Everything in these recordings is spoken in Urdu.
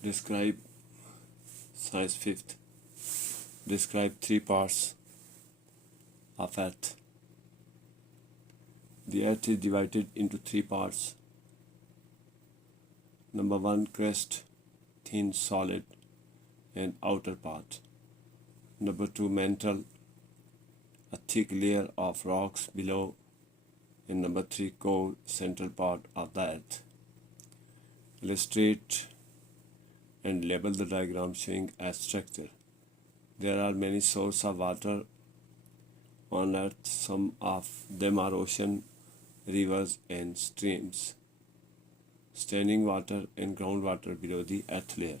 Describe Science 5th. Describe three parts of Earth. The Earth is divided into three parts. Number 1, crust, thin, solid, and outer part. Number 2, mantle, a thick layer of rocks below. And number 3, core, central part of the Earth. Illustrate and label the diagram showing a structure. There are many sources of water on Earth. Some of them are ocean, rivers, and streams. Standing water and ground water below the earth layer.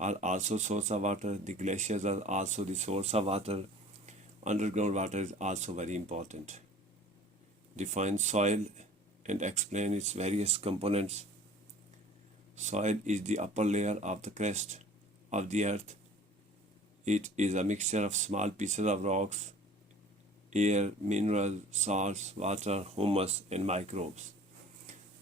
are also source of water. The glaciers are also the source of water. Underground water is also very important. Define soil and explain its various components. Soil is the upper layer of the crust of the earth. It is a mixture of small pieces of rocks, air, minerals, salts, water, humus and microbes.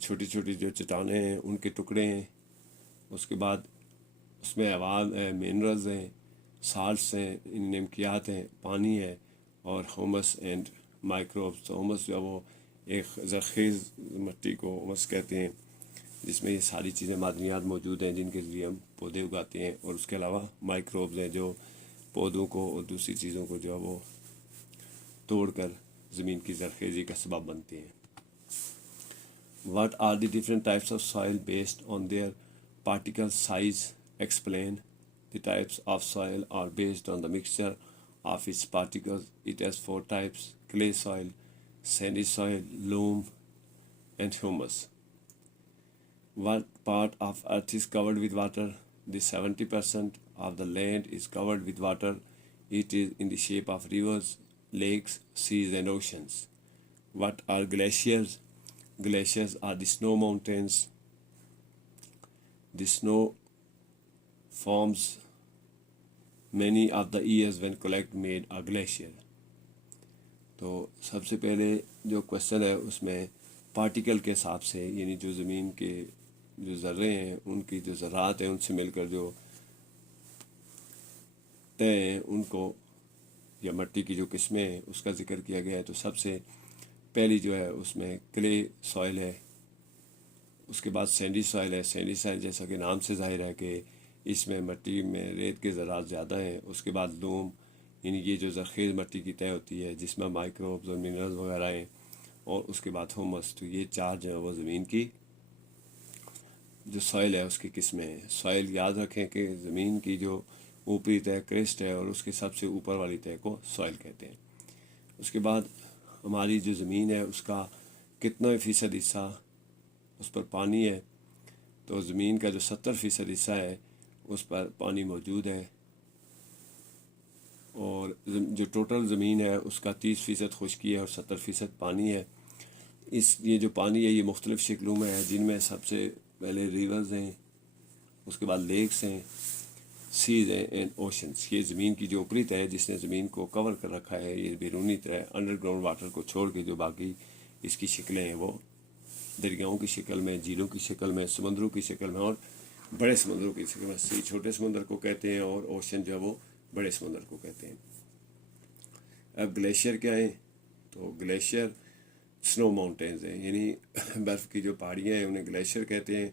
چھوٹی چھوٹی جو چٹانیں ہیں ان کے ٹکڑے ہیں، اس کے بعد اس میں عوام منرلز ہیں، سالٹس ہیں، نمکیات ہیں، پانی ہے، اور ہومس اینڈ مائکروبس. تو ہومس جو ہے وہ ایک زرخیز مٹی کو ہومس کہتے ہیں، جس میں یہ ساری چیزیں معدنیات موجود ہیں جن کے ذریعے ہم پودے اگاتے ہیں. اور اس کے علاوہ مائکروبز ہیں جو پودوں کو اور دوسری چیزوں کو جو ہے وہ توڑ کر زمین کی زرخیزی کا سبب بنتے ہیں. What are the different types of soil based on their particle size? Explain. The types of soil are based on the mixture of its particles. It has 4 types: clay soil, sandy soil, loam, and humus. What part of earth is covered with water? The 70% of the land is covered with water. It is in the shape of rivers, lakes, seas, and oceans. What are glaciers? Glaciers are the snow mountains. The snow forms many of the years when collect made a glacier. تو سب سے پہلے جو کوشچن ہے اس میں پارٹیکل کے حساب سے، یعنی جو زمین کے جو ذرے ہیں ان کی جو ذرات ہیں ان سے مل کر جو طے ہیں ان کو، یا مٹی کی جو قسمیں ہیں اس کا ذکر کیا گیا ہے. تو سب سے پہلی جو ہے اس میں کلے سوائل ہے، اس کے بعد سینڈی سوائل ہے. سینڈی سوائل جیسا کہ نام سے ظاہر ہے کہ اس میں مٹی میں ریت کے ذرات زیادہ ہیں. اس کے بعد لوم، یعنی یہ جو زرخیز مٹی کی طے ہوتی ہے جس میں مائکروبز اور منرلز وغیرہ ہیں. اور اس کے بعد ہومس. تو یہ 4 جو ہے وہ زمین کی جو سوائل ہے اس کی قسمیں ہیں. سوائل یاد رکھیں کہ زمین کی جو اوپری تہ کرسٹ ہے اور اس کے سب سے اوپر والی تہ کو سوائل کہتے ہیں. اس کے بعد ہماری جو زمین ہے اس کا کتنا فیصد حصہ اس پر پانی ہے. تو زمین کا جو 70% حصہ ہے اس پر پانی موجود ہے، اور جو ٹوٹل زمین ہے اس کا 30% خشکی ہے اور 70% پانی ہے. یہ جو پانی ہے یہ مختلف شکلوں میں ہے، جن میں سب سے پہلے ریورز ہیں، اس کے بعد لیکس ہیں، سیز ہیں اینڈ اوشنس. یہ زمین کی جو اوپری تہ ہے جس نے زمین کو کور کر رکھا ہے، یہ بیرونی تہ انڈر گراؤنڈ واٹر کو چھوڑ کے جو باقی اس کی شکلیں ہیں وہ دریاؤں کی شکل میں، جھیلوں کی شکل میں، سمندروں کی شکل میں اور بڑے سمندروں کی شکل میں. سی چھوٹے سمندر کو کہتے ہیں اور اوشن جو ہے وہ بڑے سمندر کو کہتے ہیں. اب گلیشیئر کیا ہیں؟ تو گلیشیئر سنو ماؤنٹینز ہیں، یعنی برف کی جو پہاڑیاں ہیں انہیں گلیشیئر کہتے ہیں.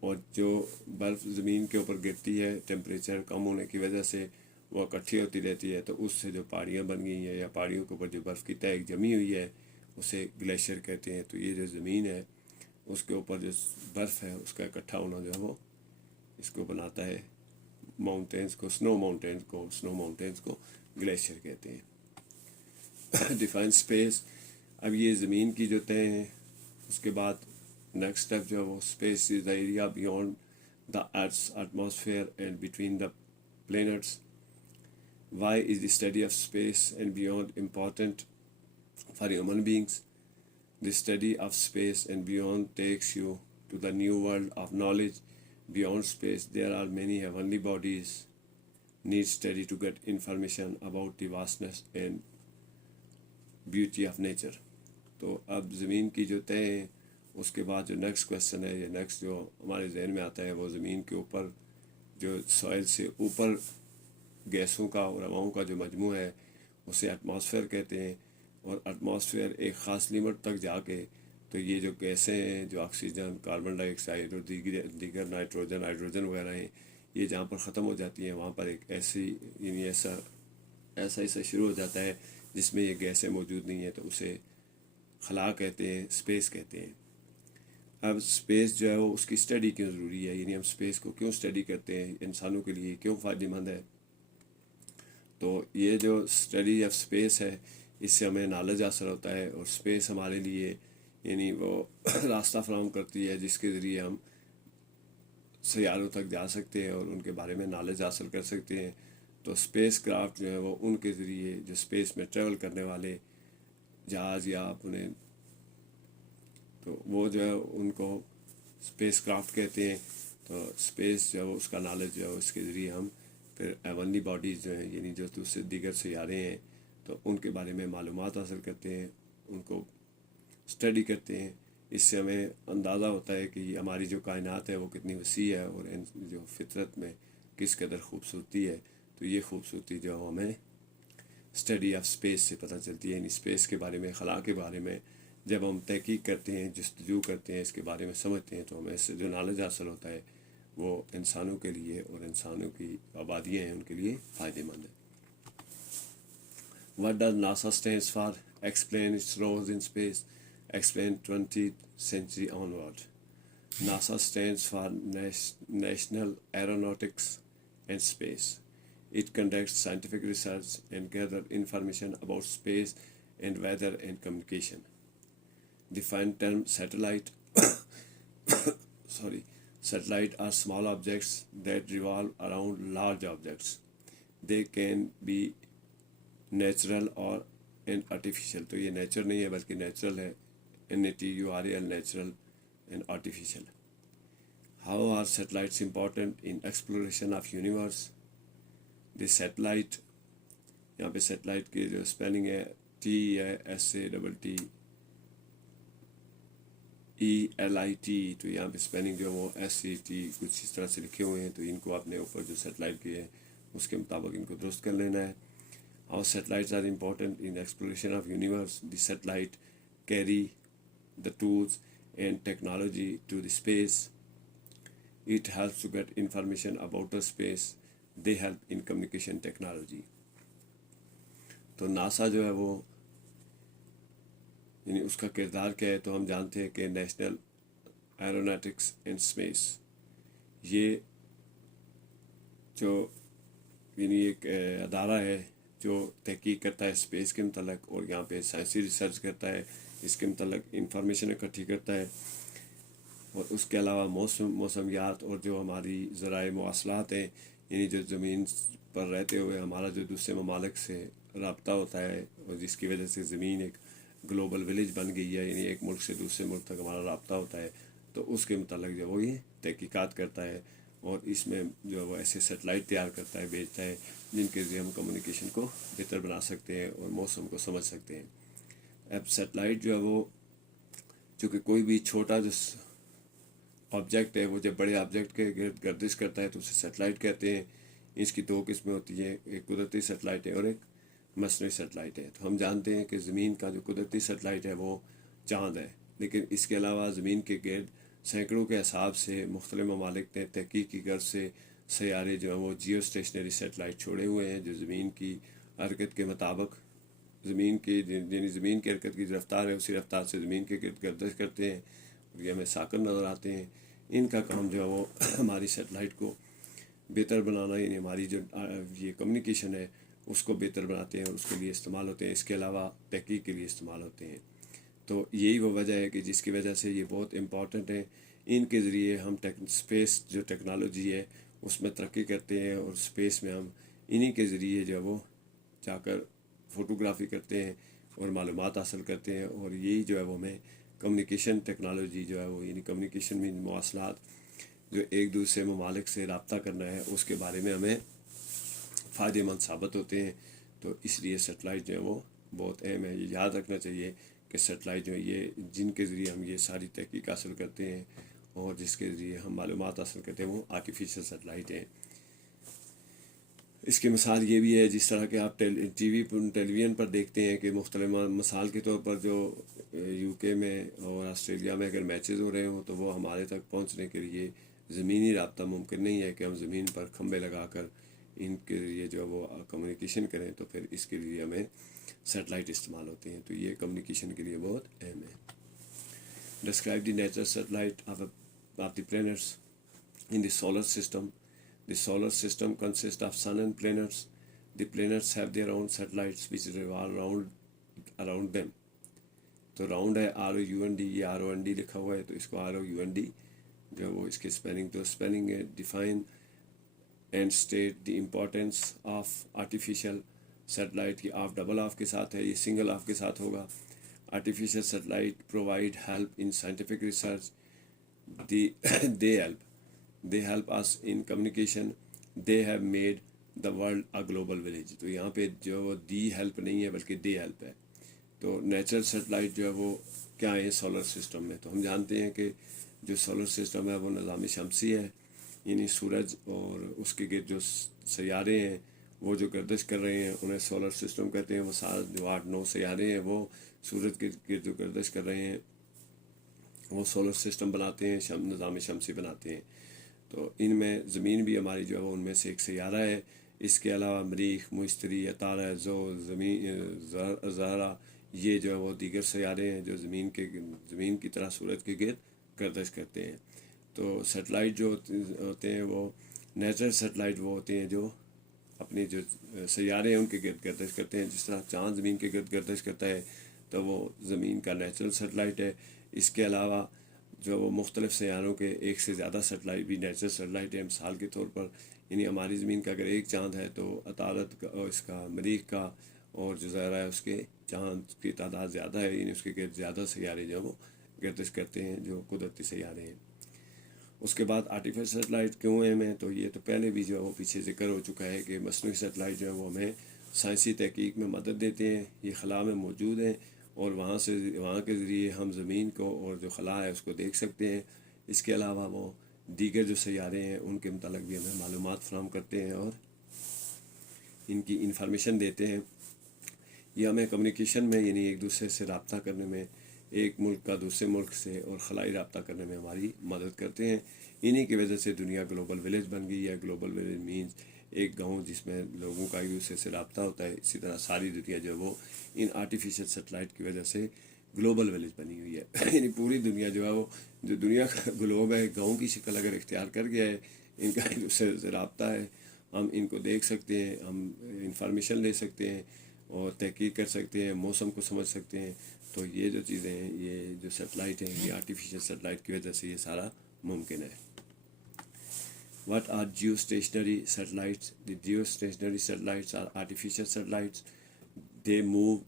اور جو برف زمین کے اوپر گرتی ہے ٹیمپریچر کم ہونے کی وجہ سے وہ اکٹھی ہوتی رہتی ہے، تو اس سے جو پہاڑیاں بن گئی ہیں یا پہاڑیوں کے اوپر جو برف کی تہ جمی ہوئی ہے اسے گلیشیئر کہتے ہیں. تو یہ جو زمین ہے اس کے اوپر جو برف ہے اس کا اکٹھا ہونا جو ہے وہ اس کو بناتا ہے ماؤنٹینز کو، سنو ماؤنٹینز کو گلیشیئر کہتے ہیں. Define space. اب یہ زمین کی جو طے ہیں اس کے بعد نیکسٹ اسٹیپ جو ہے وہ space is the area beyond the earth's atmosphere and between the planets. Why is the study of space and beyond important for human beings? The study of space and beyond takes you to the new world of knowledge. Beyond space, there are many heavenly bodies need study to get information about the vastness and beauty of nature. تو اب زمین کی جو طے ہیں اس کے بعد جو نیکسٹ کویشچن ہے یا نیکسٹ جو ہمارے ذہن میں آتا ہے وہ زمین کے اوپر جو سوائل سے اوپر گیسوں کا اور ہواؤں کا جو مجموعہ ہے اسے ایٹماسفیئر کہتے ہیں. اور ایٹماسفیئر ایک خاص لیمٹ تک جا کے تو یہ جو گیسیں ہیں جو آکسیجن، کاربن ڈائی آکسائڈ اور دیگر نائٹروجن، ہائیڈروجن وغیرہ ہیں، یہ جہاں پر ختم ہو جاتی ہیں وہاں پر ایک ایسا حصہ شروع ہو جاتا ہے جس میں یہ گیسیں موجود نہیں ہیں، تو اسے خلا کہتے ہیں، اسپیس کہتے ہیں. اب اسپیس جو ہے وہ اس کی اسٹڈی کیوں ضروری ہے، یعنی ہم اسپیس کو کیوں اسٹڈی کرتے ہیں، انسانوں کے لیے کیوں فائدہ مند ہے. تو یہ جو اسٹڈی آف اسپیس ہے اس سے ہمیں نالج حاصل ہوتا ہے، اور اسپیس ہمارے لیے یعنی وہ راستہ فراہم کرتی ہے جس کے ذریعے ہم سیاروں تک جا سکتے ہیں اور ان کے بارے میں نالج حاصل کر سکتے ہیں. تو اسپیس کرافٹ جو ہے وہ ان کے ذریعے جو اسپیس میں ٹریول کرنے والے جہاز یا اپنے، تو وہ جو ہے ان کو اسپیس کرافٹ کہتے ہیں. تو اسپیس جو ہے اس کا نالج جو ہے اس کے ذریعے ہم پھر ایونلی باڈیز جو ہیں یعنی جو دوسرے دیگر سیارے ہیں تو ان کے بارے میں معلومات حاصل کرتے ہیں، ان کو اسٹڈی کرتے ہیں. اس سے ہمیں اندازہ ہوتا ہے کہ ہماری جو کائنات ہے وہ کتنی وسیع ہے اور جو فطرت میں کس قدر خوبصورتی ہے. تو یہ خوبصورتی جو ہمیں اسٹڈی آف اسپیس سے پتہ چلتی ہے. یعنی اسپیس کے بارے میں، خلا کے بارے میں جب ہم تحقیق کرتے ہیں، جستجو کرتے ہیں، اس کے بارے میں سمجھتے ہیں، تو ہمیں اس سے جو نالج حاصل ہوتا ہے وہ انسانوں کے لیے اور انسانوں کی آبادیاں ہیں ان کے لیے فائدہ مند ہے. What does NASA stands for? Explain its roles in space. Explain 20th century onward. NASA stands for National Aeronautics and Space. It conducts scientific research and gathers information about space and weather and communication. Define term satellite. Satellite are small objects that revolve around large objects. They can be natural اور اینڈ آرٹیفیشیل. تو یہ نیچر نہیں ہے بلکہ نیچرل ہے. NATURAL natural and artificial. How are satellites important in exploration of universe? The satellite, یہاں پہ سیٹلائٹ کی جو اسپیلنگ ہے ٹی ہے SATTELIT. تو یہاں پہ اسپیلنگ جو وہ SCT کچھ اس طرح سے لکھے ہوئے ہیں، تو ان کو اپنے اوپر جو سیٹلائٹ کی ہے اس کے مطابق ان کو درست کر لینا ہے. How satellites are important in the exploration of universe. The satellite carry the tools and technology to the space. It helps to get information about the space. They help in communication technology. تو ناسا جو ہے وہ یعنی اس کا کردار کیا ہے، تو ہم جانتے ہیں کہ نیشنل ایروناٹکس اینڈ اسپیس، یہ جو یعنی ایک ادارہ ہے جو تحقیق کرتا ہے اسپیس کے متعلق، اور یہاں پہ سائنسی ریسرچ کرتا ہے، اس کے متعلق انفارمیشن اکٹھی کرتا ہے. اور اس کے علاوہ موسمیات اور جو ہماری ذرائع مواصلات ہیں، یعنی جو زمین پر رہتے ہوئے ہمارا جو دوسرے ممالک سے رابطہ ہوتا ہے، اور جس کی وجہ سے زمین ایک گلوبل ولیج بن گئی ہے، یعنی ایک ملک سے دوسرے ملک تک ہمارا رابطہ ہوتا ہے، تو اس کے متعلق جو وہ یہ تحقیقات کرتا ہے. اور اس میں جو وہ ایسے سیٹلائٹ تیار کرتا ہے، بھیجتا ہے، جن کے ذریعے ہم کمیونیکیشن کو بہتر بنا سکتے ہیں اور موسم کو سمجھ سکتے ہیں. اب سیٹلائٹ جو ہے وہ چونکہ کوئی بھی چھوٹا جو آبجیکٹ ہے وہ جب بڑے آبجیکٹ کے گرد گردش کرتا ہے تو اسے سیٹلائٹ کہتے ہیں. اس کی دو قسمیں ہوتی ہیں، ایک قدرتی سیٹلائٹ ہے اور ایک مصنوعی سیٹلائٹ ہے. تو ہم جانتے ہیں کہ زمین کا جو قدرتی سیٹلائٹ ہے وہ چاند ہے، لیکن اس کے علاوہ زمین کے گرد سینکڑوں کے حساب سے مختلف ممالک نے تحقیق کی غرض سے سیارے جو ہیں وہ جیو اسٹیشنری سیٹلائٹ چھوڑے ہوئے ہیں، جو زمین کی حرکت کے مطابق زمین کی حرکت کی رفتار ہے اسی رفتار سے زمین کے گرد گردش کرتے ہیں، اور یہ ہمیں ساکن نظر آتے ہیں. ان کا کام جو ہے وہ ہماری سیٹلائٹ کو بہتر بنانا، یعنی ہماری جو یہ کمیونیکیشن ہے اس کو بہتر بناتے ہیں اور اس کے لیے استعمال ہوتے ہیں. اس کے علاوہ تحقیق کے لیے استعمال ہوتے ہیں. تو یہی وہ وجہ ہے کہ جس کی وجہ سے یہ بہت امپورٹنٹ ہے. ان کے ذریعے ہم اسپیس جو ٹیکنالوجی ہے اس میں ترقی کرتے ہیں، اور اسپیس میں ہم انہی کے ذریعے جو ہے وہ جا کر فوٹوگرافی کرتے ہیں اور معلومات حاصل کرتے ہیں. اور یہی جو ہے وہ ہمیں کمیونیکیشن ٹیکنالوجی جو ہے وہ یعنی کمیونیکیشن میں مواصلات جو ایک دوسرے ممالک سے رابطہ کرنا ہے اس کے بارے میں ہمیں فائدہ مند ثابت ہوتے ہیں. تو اس لیے سیٹلائٹ جو ہے وہ بہت اہم ہے. یہ یاد رکھنا چاہیے کہ سیٹلائٹ جو ہے یہ جن کے ذریعے ہم یہ ساری تحقیق حاصل کرتے ہیں اور جس کے ذریعے ہم معلومات حاصل کرتے ہیں وہ آرٹیفیشیل سیٹلائٹ ہیں. اس کی مثال یہ بھی ہے جس طرح کہ آپ ٹی ویژن پر دیکھتے ہیں کہ مختلف مثال کے طور پر جو UK میں اور آسٹریلیا میں اگر میچز ہو رہے ہوں تو وہ ہمارے تک پہنچنے کے لیے زمینی رابطہ ممکن نہیں ہے کہ ہم زمین پر کھمبے لگا کر ان کے ذریعے جو وہ کمیونیکیشن کریں. تو پھر اس کے لیے ہمیں سیٹلائٹ استعمال ہوتے ہیں. تو یہ کمیونیکیشن کے لیے بہت اہم ہے. Describe the natural satellite of the planets in the solar system. The solar system consists of sun and planets. The planets have their own satellites which revolve around them. تو راؤنڈ ہے ROUND، یہ ROND لکھا ہوا ہے تو اس کو ROUND جو وہ اس کی اسپیلنگ تو اسپیلنگ ہے. Define and state the importance of artificial satellite. کی آف ڈبل آف کے ساتھ ہے، یہ سنگل آف کے ساتھ ہوگا. Artificial satellite provide help in scientific research. They help us in communication. They have made the world a global village. تو یہاں پہ جو دی ہیلپ نہیں ہے بلکہ دے ہیلپ ہے. تو نیچرل سیٹلائٹ جو ہے وہ کیا ہے سولر سسٹم میں. تو ہم جانتے ہیں کہ جو سولر سسٹم ہے وہ نظام شمسی ہے، یعنی سورج اور اس کے گرد جو سیارے ہیں وہ جو گردش کر رہے ہیں انہیں سولر سسٹم کہتے ہیں. وہ 7 جو 8 9 سیارے ہیں وہ سورج کے گرد جو گردش کر رہے ہیں وہ سولر سسٹم بناتے ہیں، نظام شمسی بناتے ہیں. تو ان میں زمین بھی ہماری جو ہے وہ ان میں سے ایک سیارہ ہے. اس کے علاوہ مریخ، مشتری، عطارد، زحل، زہرہ، یہ جو ہے وہ دیگر سیارے ہیں جو زمین کی طرح سورج کے گرد گردش کرتے ہیں. تو سیٹلائٹ جو ہوتے ہیں وہ نیچرل سیٹلائٹ وہ ہوتے ہیں جو اپنی جو سیارے ہیں ان کے گرد گردش کرتے ہیں. جس طرح چاند زمین کے گرد گردش کرتا ہے تو وہ زمین کا نیچرل سیٹلائٹ ہے. اس کے علاوہ جو وہ مختلف سیاروں کے ایک سے زیادہ سیٹلائٹ بھی نیچرل سیٹلائٹ ہے. مثال کے طور پر یعنی ہماری زمین کا اگر ایک چاند ہے تو عطارد کا، اس کا، مریخ کا اور جو زہرہ ہے اس کے چاند کی تعداد زیادہ ہے، یعنی اس کے گرد زیادہ سیارے جو وہ گردش کرتے ہیں جو قدرتی سیارے ہیں. اس کے بعد آرٹیفیشل سیٹلائٹ کیوں ہیں میں تو یہ تو پہلے بھی جو ہے وہ پیچھے ذکر ہو چکا ہے کہ مصنوعی سیٹلائٹ جو ہے وہ ہمیں سائنسی تحقیق میں مدد دیتے ہیں. یہ خلا میں موجود ہیں اور وہاں کے ذریعے ہم زمین کو اور جو خلا ہے اس کو دیکھ سکتے ہیں. اس کے علاوہ وہ دیگر جو سیارے ہیں ان کے متعلق بھی ہمیں معلومات فراہم کرتے ہیں اور ان کی انفارمیشن دیتے ہیں. یہ ہمیں کمیونیکیشن میں یعنی ایک دوسرے سے رابطہ کرنے میں، ایک ملک کا دوسرے ملک سے اور خلائی رابطہ کرنے میں ہماری مدد کرتے ہیں. انہی کی وجہ سے دنیا گلوبل ولیج بن گئی ہے. گلوبل ولیج مینز ایک گاؤں جس میں لوگوں کا ایک دوسرے سے رابطہ ہوتا ہے. اسی طرح ساری دنیا جو ہے وہ ان آرٹیفیشل سیٹلائٹ کی وجہ سے گلوبل ولیج بنی ہوئی ہے. یعنی پوری دنیا جو ہے وہ جو دنیا کا گلوب ہے گاؤں کی شکل اگر اختیار کر گیا ہے، ان کا ایک دوسرے سے رابطہ ہے. ہم ان کو دیکھ سکتے ہیں، ہم انفارمیشن لے سکتے ہیں اور تحقیق کر سکتے ہیں، موسم کو سمجھ سکتے ہیں. تو یہ جو چیزیں ہیں، یہ جو سیٹلائٹ ہیں، یہ آرٹیفیشل سیٹلائٹ کی وجہ سے یہ سارا ممکن ہے. What are geostationary satellites? The geostationary satellites are artificial satellites. They move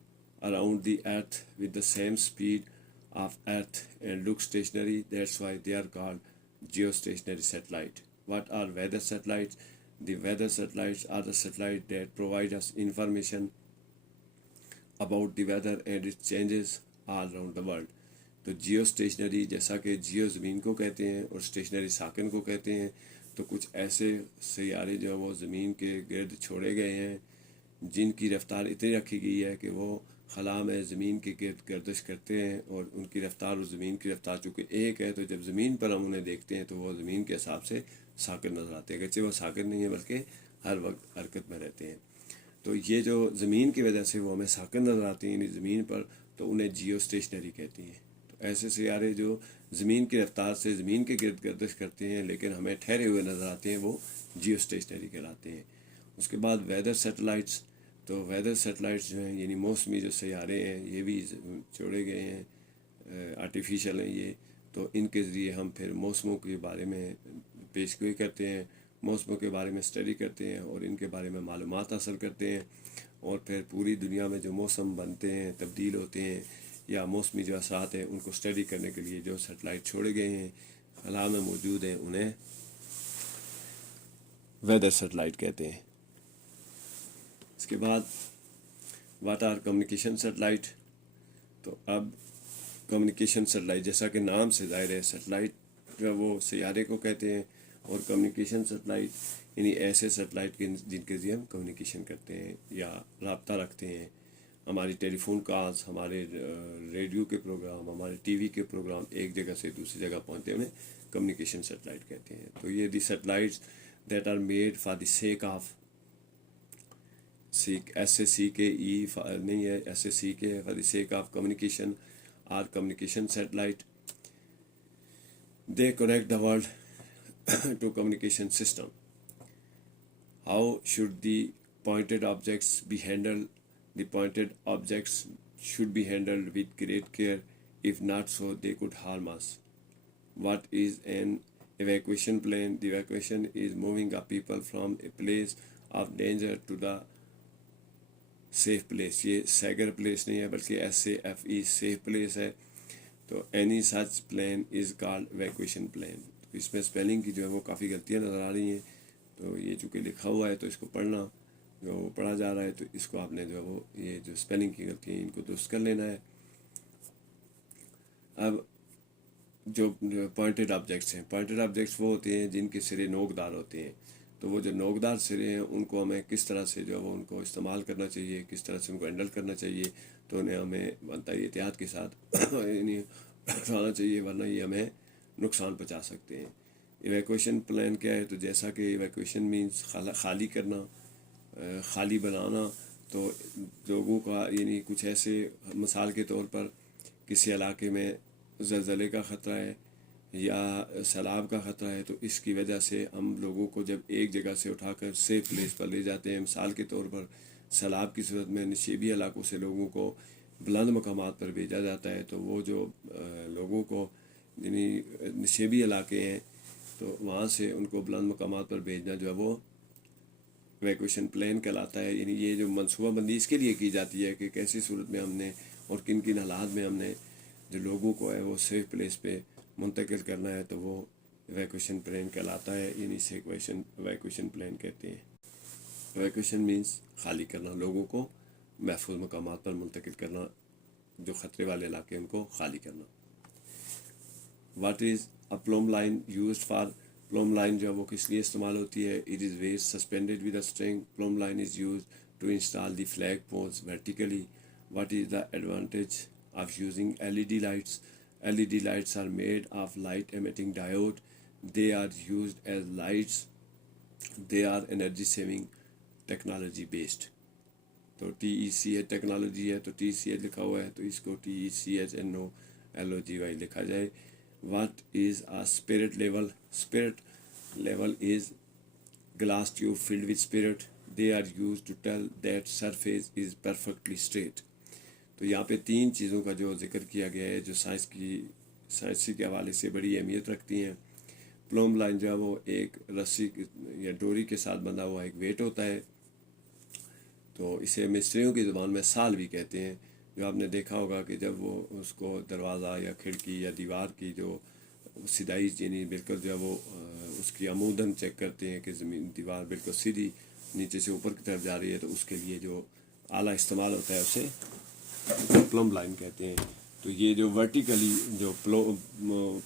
around the Earth with the same speed of Earth and look stationary. That's why they are called geostationary satellite. What are weather satellites? The weather satellites are the satellites that provide us information about the weather and its changes all around the world. تو جیو اسٹیشنری جیسا کہ جیو زمین کو کہتے ہیں اور اسٹیشنری ساکن کو کہتے ہیں. تو کچھ ایسے سیارے جو ہیں وہ زمین کے گرد چھوڑے گئے ہیں جن کی رفتار اتنی رکھی گئی ہے کہ وہ خلا میں زمین کے گرد گردش کرتے ہیں اور ان کی رفتار اور زمین کی رفتار چونکہ ایک ہے تو جب زمین پر ہم انہیں دیکھتے ہیں تو وہ زمین کے حساب سے ساکن نظر آتے ہیں. اگرچہ وہ ساکن نہیں ہے بلکہ ہر وقت حرکت میں رہتے ہیں. تو یہ جو زمین کی وجہ سے وہ ہمیں ساکن نظر آتی ہیں یعنی زمین پر، تو انہیں جیو اسٹیشنری کہتی ہیں. تو ایسے سیارے جو زمین کی رفتار سے زمین کے گرد گردش کرتے ہیں لیکن ہمیں ٹھہرے ہوئے نظر آتے ہیں وہ جیو اسٹیشنری کہلاتے ہیں. اس کے بعد ویدر سیٹلائٹس. تو ویدر سیٹلائٹس جو ہیں یعنی موسمی جو سیارے ہیں یہ بھی چھوڑے گئے ہیں، آرٹیفیشل ہیں یہ. تو ان کے ذریعے ہم پھر موسموں کے بارے میں پیش گوئی کرتے ہیں، موسموں کے بارے میں اسٹڈی کرتے ہیں اور ان کے بارے میں معلومات حاصل کرتے ہیں. اور پھر پوری دنیا میں جو موسم بنتے ہیں، تبدیل ہوتے ہیں یا موسمی جو اثرات ہیں ان کو اسٹڈی کرنے کے لیے جو سیٹلائٹ چھوڑے گئے ہیں خلا میں موجود ہیں انہیں ویدر سیٹلائٹ کہتے ہیں. اس کے بعد واٹ آر کمیونیکیشن سیٹلائٹ. تو اب کمیونیکیشن سیٹلائٹ جیسا کہ نام سے ظاہر ہے سیٹلائٹ جو ہے وہ سیارے کو کہتے ہیں اور کمیونیکیشن سیٹلائٹ یعنی ایسے سیٹلائٹ کے جن کے ذریعے ہم کمیونیکیشن کرتے ہیں یا رابطہ رکھتے ہیں. ہماری ٹیلی فون کالز، ہمارے ریڈیو کے پروگرام، ہمارے ٹی وی کے پروگرام ایک جگہ سے دوسری جگہ پہنچتے ہیں انہیں کمیونیکیشن سیٹلائٹ کہتے ہیں. تو یہ the satellites that are made for the sake of S A C K E نہیں ہے، S A C K for the sake of communication or communication satellite. They connect the world to communication system. How should the pointed objects be handled? The pointed objects should be handled with great care. If not so, they could harm us. What is an evacuation plan? The evacuation is moving of people from a place of danger to the safe place. یہ سیگر پلیس نہیں ہے بلکہ SAFE safe place ہے. تو any such plan is called evacuation plan. اس میں اسپیلنگ کی جو ہے وہ کافی غلطیاں نظر آ رہی ہیں. تو یہ چونکہ لکھا ہوا ہے تو اس کو پڑھنا جو پڑھا جا رہا ہے تو اس کو آپ نے جو ہے وہ یہ جو اسپیلنگ کی غلطی ہے ان کو درست کر لینا ہے. اب جو پوائنٹڈ آبجیکٹس ہیں، پوائنٹڈ آبجیکٹس وہ ہوتے ہیں جن کے سرے نوکدار ہوتے ہیں. تو وہ جو نوکدار سرے ہیں ان کو ہمیں کس طرح سے جو ہے وہ ان کو استعمال کرنا چاہیے، کس طرح سے ان کو ہینڈل کرنا چاہیے. تو انہیں ہمیں بنتا احتیاط کے ساتھ یعنی اٹھانا چاہیے، ورنہ یہ ہمیں نقصان پہنچا سکتے ہیں. ایویکویشن پلان کیا ہے؟ تو جیسا کہ ایویکویشن مینس خالی کرنا، خالی بنانا. تو لوگوں کا یعنی کچھ ایسے، مثال کے طور پر کسی علاقے میں زلزلے کا خطرہ ہے یا سیلاب کا خطرہ ہے، تو اس کی وجہ سے ہم لوگوں کو جب ایک جگہ سے اٹھا کر سیف پلیس پر لے جاتے ہیں. مثال کے طور پر سیلاب کی صورت میں نشیبی علاقوں سے لوگوں کو بلند مقامات پر بھیجا جاتا ہے. تو وہ جو لوگوں کو یعنی نشیبی علاقے ہیں تو وہاں سے ان کو بلند مقامات پر بھیجنا جو ہے وہ ایویکویشن پلان کہلاتا ہے. یعنی یہ جو منصوبہ بندی اس کے لیے کی جاتی ہے کہ کیسی صورت میں ہم نے اور کن کن حالات میں ہم نے جو لوگوں کو ہے وہ سیف پلیس پہ منتقل کرنا ہے، تو وہ ایویکویشن پلان کہلاتا ہے. یعنی اسے ایویکویشن پلان کہتے ہیں. ایویکویشن مینس خالی کرنا، لوگوں کو محفوظ مقامات پر منتقل کرنا، جو خطرے والے علاقے ان کو خالی کرنا. What is a plumb line used for? Plumb line جو ہے وہ کس لیے استعمال ہوتی ہے؟ It is weight suspended with a string. Plumb line is used to install the flag poles vertically. What is the advantage of using LED lights? LED lights are made of light emitting diode. They are used as lights. They are energy saving technology based. تو TECH ٹیکنالوجی ہے، تو TECH لکھا ہوا ہے تو اس کو TECHNOLOGY لکھا جائے. What is a spirit level? Spirit level is glass tube filled with spirit. They are used to tell that surface is perfectly straight. تو یہاں پہ 3 چیزوں کا جو ذکر کیا گیا ہے جو سائنسی کے حوالے سے بڑی اہمیت رکھتی ہیں. پلوم لائن جو ہے وہ ایک رسی یا ڈوری کے ساتھ بندھا ہوا ایک ویٹ ہوتا ہے. تو اسے مستریوں کی زبان میں سال بھی کہتے ہیں. جو آپ نے دیکھا ہوگا کہ جب وہ اس کو دروازہ یا کھڑکی یا دیوار کی جو سیدھائی یعنی بالکل جو ہے وہ اس کی عموداً چیک کرتے ہیں کہ دیوار بالکل سیدھی نیچے سے اوپر کی طرف جا رہی ہے، تو اس کے لیے جو آلہ استعمال ہوتا ہے اسے پلم لائن کہتے ہیں. تو یہ جو ورٹیکلی جو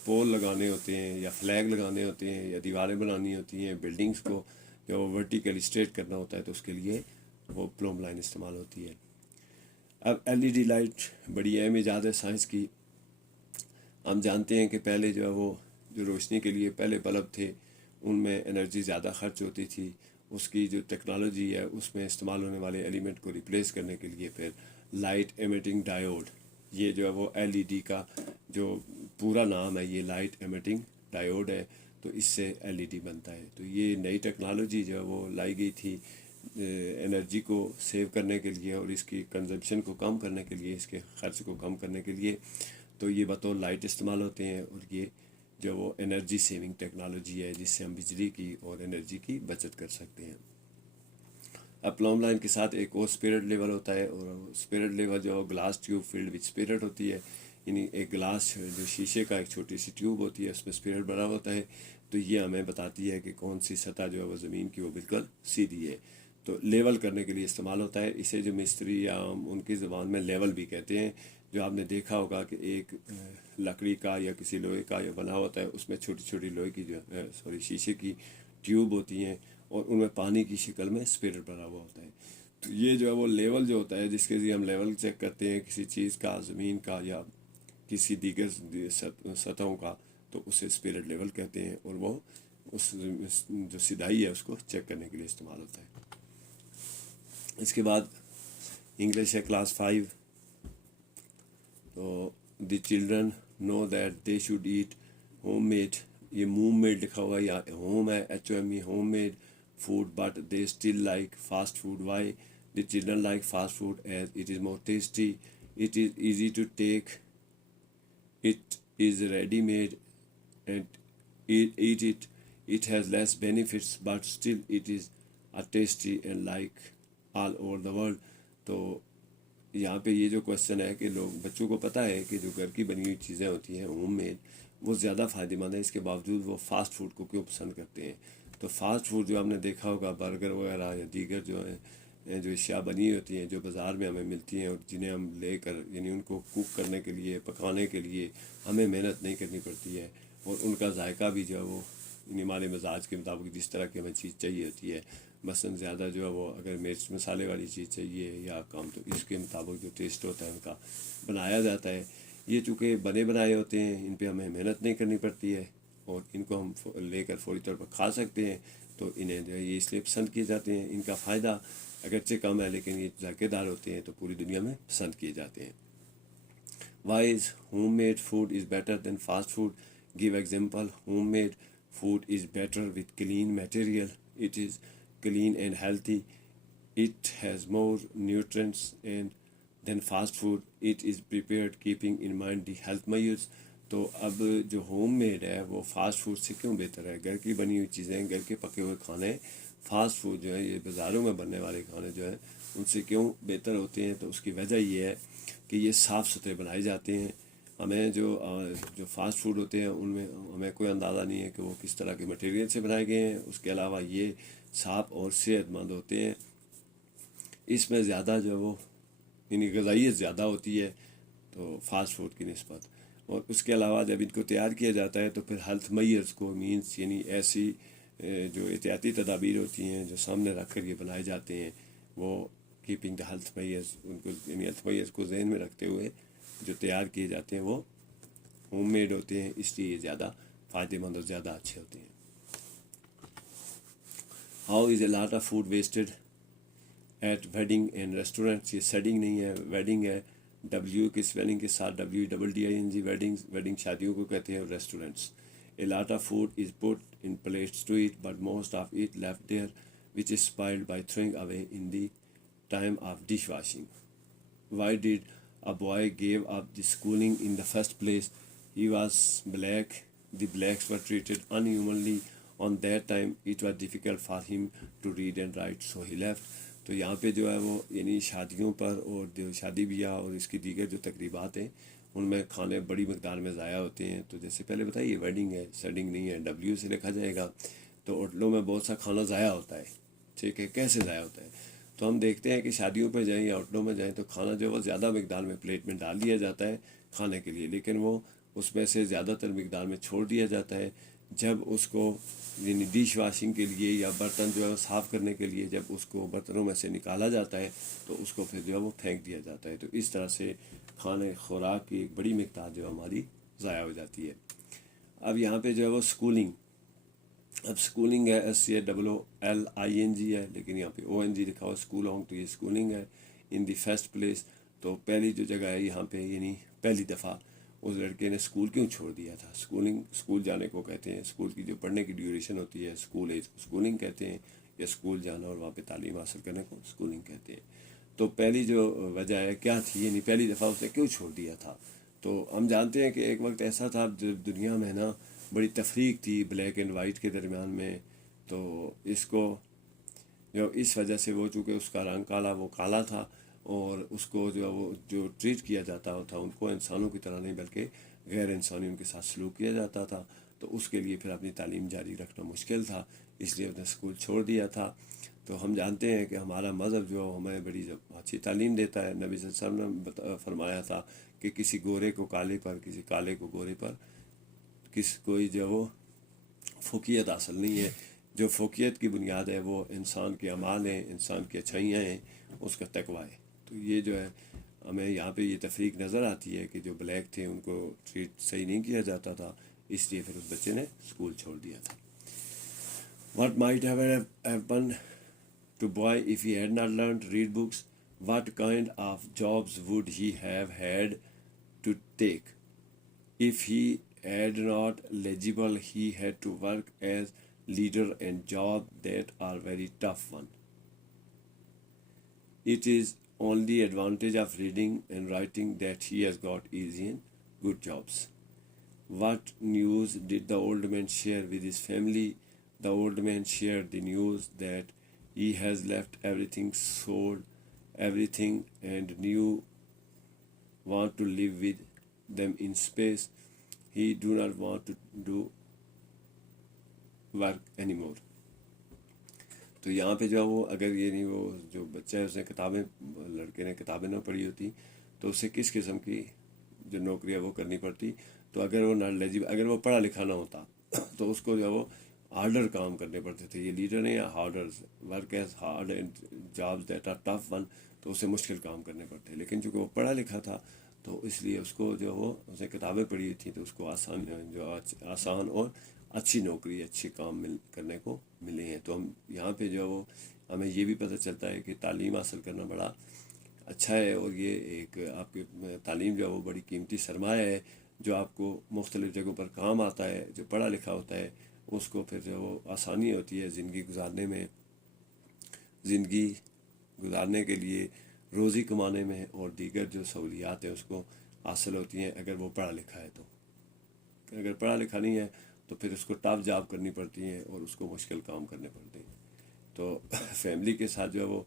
پول لگانے ہوتے ہیں یا فلیگ لگانے ہوتے ہیں یا دیواریں بنانی ہوتی ہیں بلڈنگز کو، جو ورٹیکلی اسٹریٹ کرنا ہوتا ہے تو اس کے لیے وہ پلم لائن استعمال ہوتی ہے. اب LED لائٹ بڑی اہم ایجاد ہے سائنس کی. ہم جانتے ہیں کہ پہلے جو ہے وہ جو روشنی کے لیے پہلے بلب تھے ان میں انرجی زیادہ خرچ ہوتی تھی. اس کی جو ٹیکنالوجی ہے اس میں استعمال ہونے والے ایلیمنٹ کو ریپلیس کرنے کے لیے پھر لائٹ ایمیٹنگ ڈائیوڈ، یہ جو ہے وہ LED کا جو پورا نام ہے یہ لائٹ ایمیٹنگ ڈائیوڈ ہے. تو اس سے LED بنتا ہے. تو یہ نئی ٹیکنالوجی جو ہے وہ لائی گئی تھی انرجی کو سیو کرنے کے لیے اور اس کی کنزمپشن کو کم کرنے کے لیے، اس کے خرچ کو کم کرنے کے لیے. تو یہ بطور لائٹ استعمال ہوتے ہیں اور یہ جو وہ انرجی سیونگ ٹیکنالوجی ہے جس سے ہم بجلی کی اور انرجی کی بچت کر سکتے ہیں. اب پلوم لائن کے ساتھ ایک اور اسپرٹ لیول ہوتا ہے، اور اسپرٹ لیول جو glass tube filled with spirit ہوتی ہے. یعنی ایک گلاس جو شیشے کا ایک چھوٹی سی ٹیوب ہوتی ہے اس میں اسپرٹ بھرا ہوتا ہے. تو یہ ہمیں بتاتی ہے کہ کون سی سطح جو ہے وہ زمین کی وہ بالکل سیدھی ہے. تو لیول کرنے کے لیے استعمال ہوتا ہے. اسے جو مستری یا ان کی زبان میں لیول بھی کہتے ہیں. جو آپ نے دیکھا ہوگا کہ ایک لکڑی کا یا کسی لوہے کا یا بنا ہوتا ہے اس میں چھوٹی چھوٹی لوہے کی جو شیشے کی ٹیوب ہوتی ہیں اور ان میں پانی کی شکل میں اسپرٹ بھرا ہوا ہوتا ہے. تو یہ جو ہے وہ لیول جو ہوتا ہے جس کے ذریعے ہم لیول چیک کرتے ہیں کسی چیز کا، زمین کا یا کسی دیگر سطحوں کا، تو اسے اسپرٹ لیول کہتے ہیں اور وہ اس جو سیدھائی ہے اس کو چیک کرنے کے لیے استعمال ہوتا ہے. اس کے بعد انگلش ہے کلاس 5. تو the children know that they should eat home made, یہ موم میڈ لکھا ہوا ہے یا ہوم ہے HOME home made food, but they still like fast food. Why? The children like fast food as it is more tasty, it is easy to take, it is ready made and eat it. It has less benefits but still it is a tasty and like all over the world. تو یہاں پہ یہ جو کوشچن ہے کہ لوگ بچوں کو پتہ ہے کہ جو گھر کی بنی ہوئی چیزیں ہوتی ہیں ہوم میڈ وہ زیادہ فائدہ مند ہے، اس کے باوجود وہ فاسٹ فوڈ کو کیوں پسند کرتے ہیں. تو فاسٹ فوڈ جو آپ نے دیکھا ہوگا برگر وغیرہ یا دیگر جو ہیں جو اشیاء بنی ہوتی ہیں جو بازار میں ہمیں ملتی ہیں اور جنہیں ہم لے کر یعنی ان کو کوک کرنے کے لیے پکانے کے لیے ہمیں محنت نہیں کرنی پڑتی ہے، اور ان کا ذائقہ بھی جو ہے وہ یعنی ہمارے مزاج کے مطابق جس طرح کی ہمیں چیز چاہیے ہوتی ہے، مثلاً زیادہ جو ہے وہ اگر مرچ مسالے والی چیز چاہیے یا کام، تو اس کے مطابق جو ٹیسٹ ہوتا ہے ان کا بنایا جاتا ہے۔ یہ چونکہ بنے بنائے ہوتے ہیں، ان پہ ہمیں محنت نہیں کرنی پڑتی ہے اور ان کو ہم لے کر فوری طور پر کھا سکتے ہیں، تو انہیں جو ہے یہ اس لیے پسند کیے جاتے ہیں۔ ان کا فائدہ اگرچہ کم ہے لیکن یہ ذائقے دار ہوتے ہیں تو پوری دنیا میں پسند کیے جاتے ہیں۔ Why is homemade food is better than fast food? Give example. Homemade food is better with clean material. It is clean and healthy. It has more nutrients and than fast food. It is prepared keeping in mind the health measures. تو اب جو ہوم میڈ ہے وہ فاسٹ فوڈ سے کیوں بہتر ہے؟ گھر کی بنی ہوئی چیزیں، گھر کے پکے ہوئے کھانے فاسٹ فوڈ جو ہے یہ بازاروں میں بننے والے کھانے جو ہیں ان سے کیوں بہتر ہوتے ہیں؟ تو اس کی وجہ یہ ہے کہ یہ صاف ستھرے بنائے جاتے ہیں۔ ہمیں جو فاسٹ فوڈ ہوتے ہیں ان میں ہمیں کوئی اندازہ نہیں ہے کہ وہ کس طرح کے مٹیریل سے بنائے گئے ہیں۔ اس کے علاوہ یہ صاف اور صحت مند ہوتے ہیں، اس میں زیادہ جو وہ یعنی غذائیت زیادہ ہوتی ہے تو فاسٹ فوڈ کی نسبت۔ اور اس کے علاوہ جب ان کو تیار کیا جاتا ہے تو پھر ہیلتھ میئرز کو مینس یعنی ایسی جو احتیاطی تدابیر ہوتی ہیں جو سامنے رکھ کر یہ بنائے جاتے ہیں، وہ کیپنگ دا ہیلتھ میئرز، ان کو یعنی ہیلتھ میئرز کو ذہن میں رکھتے ہوئے جو تیار کیے جاتے ہیں وہ ہوم میڈ ہوتے ہیں، اس لیے یہ زیادہ فائدہ مند اور زیادہ اچھے ہوتے ہیں۔ How is a lot of food wasted at wedding and restaurants? یہ سیڈنگ نہیں ہے، ویڈنگ ہے، ڈبلیو کی اسپیلنگ کے ساتھ WEDDING، ویڈنگ شادیوں کو کہتے ہیں، اور restaurants. A lot of food is put in plates to eat but most of it left there which is spoiled by throwing away in the time of dishwashing. Why did a boy gave up the schooling in the first place? He was black. The blacks were treated unhumanly on that time. It was difficult for him to read and write, so he left. تو یہاں پہ جو ہے وہ یعنی شادیوں پر اور جو شادی بیاہ اور اس کی دیگر جو تقریبات ہیں ان میں کھانے بڑی مقدار میں ضائع ہوتے ہیں۔ تو جیسے پہلے بتائیے ویڈنگ ہے، سیڈنگ نہیں ہے، W سے لکھا جائے گا، تو ہوٹلوں میں بہت سا کھانا ضائع ہوتا ہے۔ ٹھیک ہے، کیسے ضائع ہوتا ہے؟ تو ہم دیکھتے ہیں کہ شادیوں پہ جائیں یا ہوٹلوں میں جائیں تو کھانا جو ہے وہ زیادہ مقدار میں پلیٹ میں ڈال دیا جاتا ہے کھانے کے لیے، لیکن وہ اس میں سے زیادہ تر مقدار میں چھوڑ دیا جاتا ہے۔ جب اس کو یعنی ڈش واشنگ کے لیے یا برتن جو ہے وہ صاف کرنے کے لیے جب اس کو برتنوں میں سے نکالا جاتا ہے تو اس کو پھر جو ہے وہ پھینک دیا جاتا ہے۔ تو اس طرح سے کھانے خوراک کی ایک بڑی مقدار جو ہماری ضائع ہو جاتی ہے۔ اب یہاں پہ جو ہے وہ اسکولنگ، اب اسکولنگ ہے SCHOOLING ہے، لیکن یہاں پہ ONG لکھا ہوا اسکول ہوں تو یہ اسکولنگ ہے۔ ان دی فرسٹ پلیس، تو پہلی جو جگہ ہے یہاں پہ یعنی پہلی دفعہ اس لڑکے نے اسکول کیوں چھوڑ دیا تھا؟ اسکول جانے کو کہتے ہیں، اسکول کی جو پڑھنے کی ڈیوریشن ہوتی ہے اسکول ایج کو اسکولنگ کہتے ہیں، یا اسکول جانا اور وہاں پہ تعلیم حاصل کرنے کو اسکولنگ کہتے ہیں۔ تو پہلی جو وجہ ہے کیا تھی، یعنی پہلی دفعہ اس نے کیوں چھوڑ دیا تھا؟ تو ہم جانتے ہیں کہ ایک وقت ایسا تھا جب دنیا میں نا بڑی تفریق تھی بلیک اینڈ وائٹ کے درمیان میں، تو اس کو جو اس وجہ سے وہ چونکہ اس کا رنگ کالا، وہ کالا تھا، اور اس کو جو وہ جو ٹریٹ کیا جاتا تھا ان کو انسانوں کی طرح نہیں بلکہ غیر انسانی ان کے ساتھ سلوک کیا جاتا تھا، تو اس کے لیے پھر اپنی تعلیم جاری رکھنا مشکل تھا، اس لیے اس نے اسکول چھوڑ دیا تھا۔ تو ہم جانتے ہیں کہ ہمارا مذہب جو ہمیں بڑی اچھی تعلیم دیتا ہے۔ نبی صلی اللہ علیہ وسلم نے فرمایا تھا کہ کسی گورے کو کالے پر، کسی کالے کو گورے پر کوئی جو وہ فوقیت حاصل نہیں ہے۔ جو فوقیت کی بنیاد ہے وہ انسان کے اعمال ہیں، انسان کی اچھائیاں ہیں، اس کا تقویٰ ہے۔ تو یہ جو ہے ہمیں یہاں پہ یہ تفریق نظر آتی ہے کہ جو بلیک تھے ان کو ٹریٹ صحیح نہیں کیا جاتا تھا، اس لیے پھر اس بچے نے اسکول چھوڑ دیا تھا۔ What might have happened to boy if he had not learned to read books? What kind of jobs would he have had to take? If he had not legible, he had to work as leader and job that are very tough one. It is only advantage of reading and writing that he has got easy and good jobs. What news did the old man share with his family? The old man shared the news that he has left everything, sold everything, and new want to live with them in space. He do not want to do work anymore. تو یہاں پہ جو ہے وہ اگر یہ نہیں وہ جو بچہ ہے اس نے کتابیں لڑکے نے کتابیں نہ پڑھی ہوتی تو اسے کس قسم کی جو نوکری ہے وہ کرنی پڑتی. تو اگر وہ نالجبل اگر وہ پڑھا لکھا نہ ہوتا تو اس کو جو ہے وہ ہارڈر کام کرنے پڑتے تھے. یہ لیڈر نہیں ہے harders work as hard and jobs that are tough one. تو اسے مشکل کام کرنے پڑتے. لیکن چونکہ وہ پڑھا لکھا تھا تو اس لیے اس کو جو وہ اس نے کتابیں پڑھی ہوئی تھیں تو اس کو آسان اور اچھی نوکری اچھی کام کرنے کو ملے ہیں. تو ہم یہاں پہ جو ہے وہ ہمیں یہ بھی پتہ چلتا ہے کہ تعلیم حاصل کرنا بڑا اچھا ہے. اور یہ ایک آپ کی تعلیم جو ہے وہ بڑی قیمتی سرمایہ ہے جو آپ کو مختلف جگہوں پر کام آتا ہے. جو پڑھا لکھا ہوتا ہے اس کو پھر جو وہ آسانی ہوتی ہے زندگی گزارنے میں، زندگی گزارنے کے لیے، روزی کمانے میں، اور دیگر جو سہولیات ہیں اس کو حاصل ہوتی ہیں اگر وہ پڑھا لکھا ہے. تو اگر پڑھا لکھا نہیں ہے تو پھر اس کو ٹف جاب کرنی پڑتی ہیں اور اس کو مشکل کام کرنے پڑتے ہیں. تو فیملی کے ساتھ جو ہے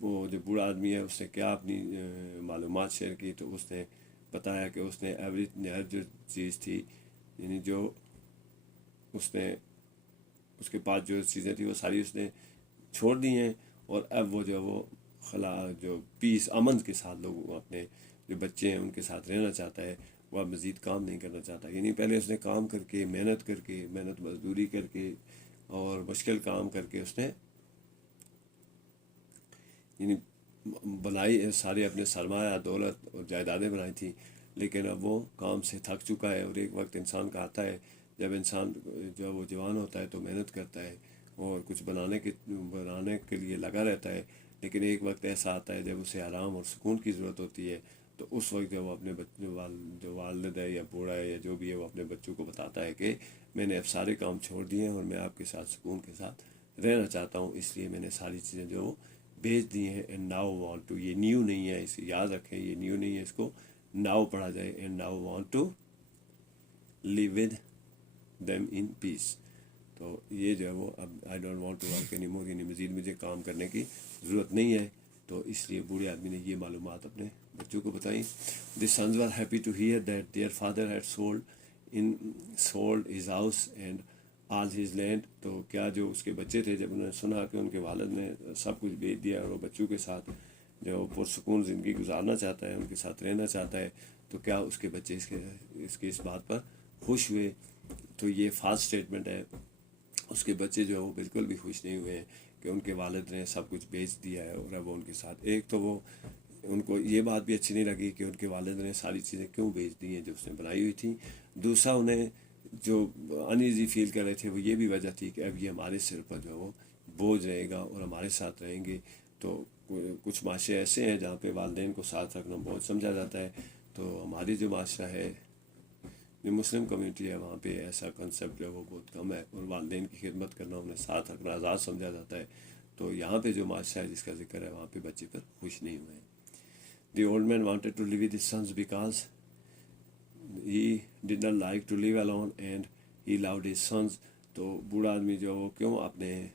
وہ جو بوڑھا آدمی ہے اس نے کیا اپنی معلومات شیئر کی. تو اس نے بتایا کہ اس نے ہر جو چیز تھی یعنی جو اس نے اس کے پاس جو چیزیں تھیں وہ ساری اس نے چھوڑ دی ہیں. اور اب وہ جو وہ جو پیس امن کے ساتھ لوگ اپنے جو بچے ہیں ان کے ساتھ رہنا چاہتا ہے. وہ اب مزید کام نہیں کرنا چاہتا. یعنی پہلے اس نے کام کر کے محنت مزدوری کر کے اور مشکل کام کر کے اس نے یعنی بنائی سارے اپنے سرمایہ دولت اور جائیدادیں بنائی تھیں. لیکن اب وہ کام سے تھک چکا ہے. اور ایک وقت انسان کا آتا ہے جب انسان جو وہ جوان ہوتا ہے تو محنت کرتا ہے اور کچھ بنانے کے لیے لگا رہتا ہے. لیکن ایک وقت ایسا آتا ہے جب اسے آرام اور سکون کی ضرورت ہوتی ہے. تو اس وقت جب وہ اپنے بچوں جو والد ہے یا بوڑھا ہے یا جو بھی ہے وہ اپنے بچوں کو بتاتا ہے کہ میں نے اب سارے کام چھوڑ دیے ہیں اور میں آپ کے ساتھ سکون کے ساتھ رہنا چاہتا ہوں، اس لیے میں نے ساری چیزیں جو بیچ دی ہیں. اینڈ ناؤ وانٹ ٹو، یہ نیو نہیں ہے، اسے یاد رکھیں یہ نیو نہیں ہے، اس کو ناؤ پڑھا جائے. And now want to live with them in peace. تو یہ جو ہے وہ اب I don't want to work anymore, یعنی مزید مجھے کام کرنے کی ضرورت نہیں ہے. تو اس لیے بوڑھے آدمی نے یہ معلومات اپنے بچوں کو بتائیں. The sons were happy to hear that their father had sold his house and all his land. تو کیا جو اس کے بچے تھے جب انہوں نے سنا کہ ان کے والد نے سب کچھ بیچ دیا اور وہ بچوں کے ساتھ جو پرسکون زندگی گزارنا چاہتا ہے، ان کے ساتھ رہنا چاہتا ہے، تو کیا اس کے بچے اس بات پر خوش ہوئے؟ تو یہ فالس اسٹیٹمنٹ ہے. اس کے بچے جو ہے وہ بالکل بھی خوش نہیں ہوئے ہیں کہ ان کے والد نے سب کچھ بیچ دیا ہے اور اب وہ ان کے ساتھ. ایک تو وہ ان کو یہ بات بھی اچھی نہیں لگی کہ ان کے والد نے ساری چیزیں کیوں بیچ دی ہیں جو اس نے بنائی ہوئی تھیں. دوسرا انہیں جو انایزی فیل کر رہے تھے وہ یہ بھی وجہ تھی کہ اب یہ ہمارے سر پر جو ہے وہ بوجھ رہے گا اور ہمارے ساتھ رہیں گے. تو کچھ معاشرے ایسے ہیں جہاں پہ والدین کو ساتھ رکھنا بہت سمجھا جاتا ہے. تو ہماری جو معاشرہ ہے جو مسلم کمیونٹی ہے وہاں پہ ایسا کنسیپٹ جو ہے وہ بہت کم ہے اور والدین کی خدمت کرنا انہیں ساتھ رکھنا آزاد سمجھا جاتا ہے. تو یہاں پہ جو معاشرہ ہے جس کا ذکر ہے وہاں پہ بچے پر خوش نہیں ہوئے ہیں. The old man wanted to live with his sons because he did not like to live alone and he loved his sons. تو بوڑھا آدمی جو وہ کیوں اپنے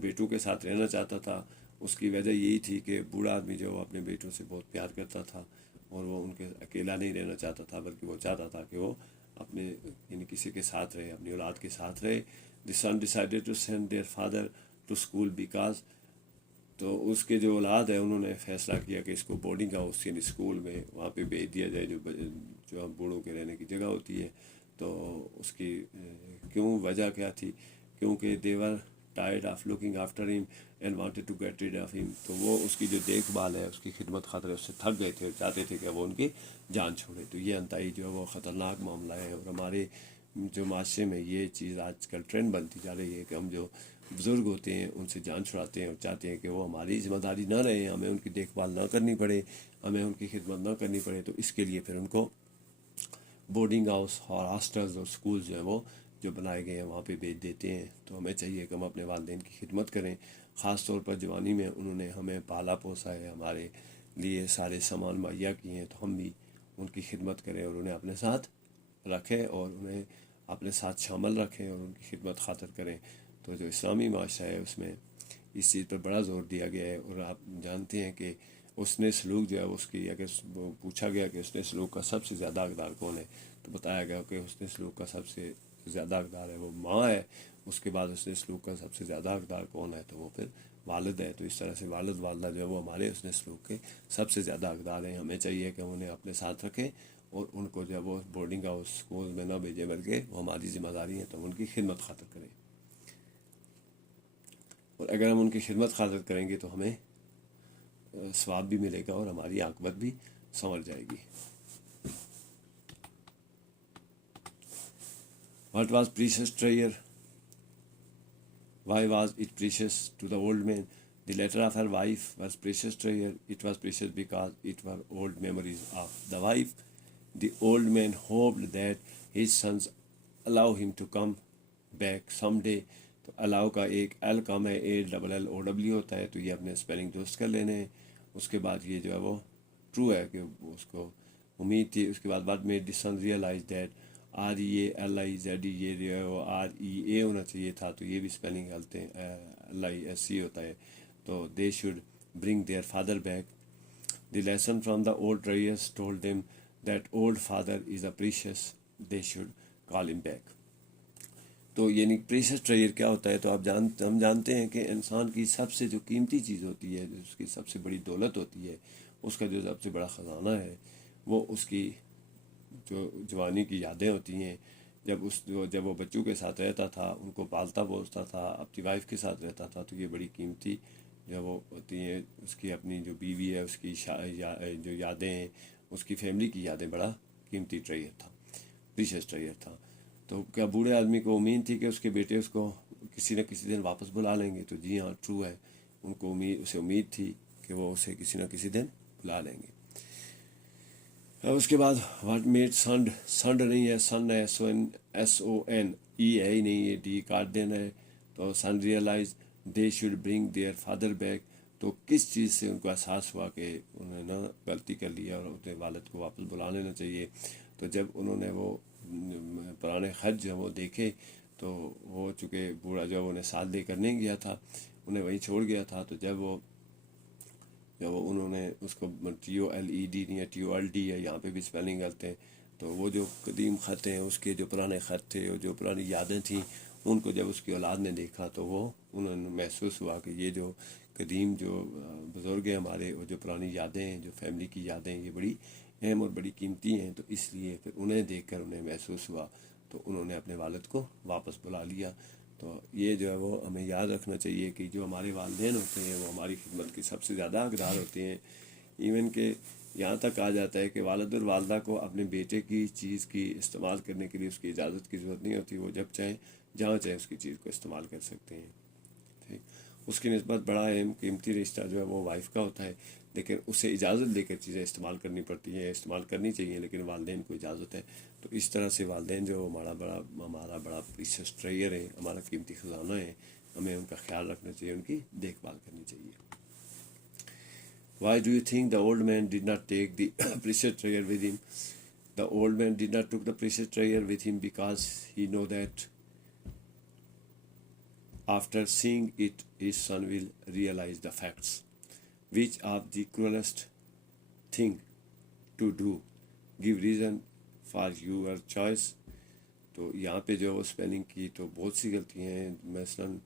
بیٹوں کے ساتھ رہنا چاہتا تھا؟ اس کی وجہ یہی تھی کہ بوڑھا آدمی جو وہ اپنے بیٹوں سے بہت پیار کرتا تھا اور وہ ان کے اکیلا نہیں رہنا چاہتا تھا بلکہ وہ چاہتا تھا کہ وہ اپنے یعنی کسی کے ساتھ رہے، اپنی اولاد کے ساتھ رہے. The son decided to send their father to school because. تو اس کے جو اولاد ہے انہوں نے فیصلہ کیا کہ اس کو بورڈنگ ہاؤس یعنی اسکول میں وہاں پہ بھیج دیا جائے جو بوڑھوں کے رہنے کی جگہ ہوتی ہے. تو اس کی کیوں وجہ کیا تھی؟ کیونکہ they were tired of looking after him and wanted to get rid of him. تو وہ اس کی جو دیکھ بھال ہے اس کی خدمت خاطر اس سے تھک گئے تھے اور چاہتے تھے کہ وہ ان کی جان چھوڑے. تو یہ انتہائی جو ہے وہ خطرناک معاملہ ہے. اور ہمارے جو معاشرے میں یہ چیز آج کل ٹرینڈ بنتی جا رہی ہے کہ ہم جو بزرگ ہوتے ہیں ان سے جان چھڑاتے ہیں اور چاہتے ہیں کہ وہ ہماری ذمہ داری نہ رہیں، ہمیں ان کی دیکھ بھال نہ کرنی پڑے، ہمیں ان کی خدمت نہ کرنی پڑے. تو اس کے لیے پھر ان کو بورڈنگ ہاؤس اور ہاسٹلز اور اسکول جو ہیں وہ جو بنائے گئے ہیں وہاں پہ بھیج دیتے ہیں. تو ہمیں چاہیے کہ ہم اپنے والدین کی خدمت کریں. خاص طور پر جوانی میں انہوں نے ہمیں پالا پوسا ہے، ہمارے لیے سارے سامان مہیا کیے ہیں، تو ہم بھی ان کی خدمت کریں اور انہیں اپنے ساتھ رکھیں اور انہیں اپنے ساتھ شامل رکھیں اور ان کی خدمت خاطر کریں. تو جو اسلامی معاشرہ ہے اس میں اس چیز پر بڑا زور دیا گیا ہے. اور آپ جانتے ہیں کہ حسن سلوک جو ہے اس کی اگر پوچھا گیا کہ حسن سلوک کا سب سے زیادہ حقدار کون ہے تو بتایا گیا کہ حسن سلوک کا سب سے سے زیادہ حقدار ہے وہ ماں ہے، اس کے بعد حسن سلوک کا سب سے زیادہ حقدار کون ہے؟ تو وہ پھر والد ہے۔ تو اس طرح سے والد والدہ جو ہے وہ ہمارے حسن سلوک کے سب سے زیادہ حقدار ہیں۔ ہمیں چاہیے کہ انہیں اپنے ساتھ رکھیں اور ان کو جو ہے وہ بورڈنگ ہاؤس اسکول میں نہ بھیجیں، بلکہ وہ ہماری ذمہ داری ہے تو ان کی خدمت خاطر کریں، اور اگر ہم ان کی خدمت خاطر کریں گے تو ہمیں ثواب بھی ملے گا اور ہماری عاقبت بھی سنور جائے گی۔ What was precious treasure? Why was it precious to the old man? The letter of her wife was precious treasure. It was precious because it were old memories of the wife. The old man hoped that his sons allow him to come back someday. تو allow کا ایک L کم ہے، ALLOW ہوتا ہے، تو یہ اپنے اسپیلنگ درست کر لینے ہیں۔ اس کے بعد یہ جو ہے وہ ٹرو ہے کہ اس کو امید تھی۔ اس کے بعد what made the son realize that REALIZED یہ جو ہے وہ REA ہونا چاہیے تھا، تو یہ بھی اسپیلنگ غلط ہے، LISC ہوتا ہے۔ تو they should bring their father back. The lesson from the old treasures told them that old father is a precious, they should call him back. تو یعنی پریشس ٹریجر کیا ہوتا ہے؟ تو ہم جانتے ہیں کہ انسان کی سب سے جو قیمتی چیز ہوتی ہے، جو اس کی سب سے بڑی دولت ہوتی ہے، اس کا جو سب سے بڑا خزانہ ہے، وہ اس کی جو جوانی کی یادیں ہوتی ہیں۔ جب وہ بچوں کے ساتھ رہتا تھا، ان کو پالتا پوستا تھا، اپنی وائف کے ساتھ رہتا تھا، تو یہ بڑی قیمتی جو وہ ہوتی ہیں۔ اس کی اپنی جو بیوی ہے، اس کی جو یادیں ہیں، اس کی فیملی کی یادیں، بڑا قیمتی ٹریجر تھا، پریشس ٹریجر تھا۔ تو کیا بوڑھے آدمی کو امید تھی کہ اس کے بیٹے اس کو کسی نہ کسی دن واپس بلا لیں گے؟ تو جی ہاں، ٹرو ہے، اسے امید تھی کہ وہ اسے کسی نہ کسی دن بلا لیں گے۔ اس کے بعد واٹ میڈ سنڈ نہیں ہے، سن ہے، SON ای ہے ہی نہیں، یہ ڈی کاٹ دینا ہے۔ تو son realise they should bring their father back, تو کس چیز سے ان کو احساس ہوا کہ انہوں نے غلطی کر لیا اور اپنے والد کو واپس بلا لینا چاہیے؟ تو جب انہوں نے وہ پرانے خط جو وہ دیکھے، تو وہ چونکہ بوڑھا جو انہیں ساتھ لے کر نہیں گیا تھا، انہیں وہیں چھوڑ گیا تھا، تو جب انہوں نے اس کو TOLED نہیں ہے، TOLD ہے، یہاں پہ بھی اسپیلنگ غلط ہے۔ تو وہ جو قدیم خط ہیں، اس کے جو پرانے خط تھے اور جو پرانی یادیں تھیں، ان کو جب اس کی اولاد نے دیکھا تو انہوں نے محسوس ہوا کہ یہ جو قدیم جو بزرگ ہیں ہمارے، وہ جو پرانی یادیں ہیں، جو فیملی کی یادیں ہیں، یہ بڑی اہم اور بڑی قیمتی ہیں۔ تو اس لیے پھر انہیں دیکھ کر انہیں محسوس ہوا، تو انہوں نے اپنے والد کو واپس بلا لیا۔ تو یہ جو ہے وہ ہمیں یاد رکھنا چاہیے کہ جو ہمارے والدین ہوتے ہیں وہ ہماری خدمت کی سب سے زیادہ حقدار ہوتے ہیں۔ ایون کہ یہاں تک کہا جاتا ہے کہ والد اور والدہ کو اپنے بیٹے کی چیز کی استعمال کرنے کے لیے اس کی اجازت کی ضرورت نہیں ہوتی، وہ جب چاہیں جہاں چاہیں اس کی چیز کو استعمال کر سکتے ہیں۔ ٹھیک، اس کی نسبت بڑا اہم قیمتی رشتہ جو ہے وہ وائف کا ہوتا ہے، لیکن اسے اجازت لے کر چیزیں استعمال کرنی پڑتی ہیں، استعمال کرنی چاہیے، لیکن والدین کو اجازت ہے۔ تو اس طرح سے والدین جو ہمارا بڑا پریشس ٹریجر ہے، ہمارا قیمتی خزانہ ہے، ہمیں ان کا خیال رکھنا چاہیے، ان کی دیکھ بھال کرنی چاہیے۔ Why do you think the old man did not take the precious treasure with him? The old man did not took the precious treasure with him because he know that after seeing it, his son will realize the facts. Which of the cruelest thing to do? Give reason for your choice. تو یہاں پہ جو اسپیلنگ کی تو بہت سی غلطیاں ہیں، مثلاً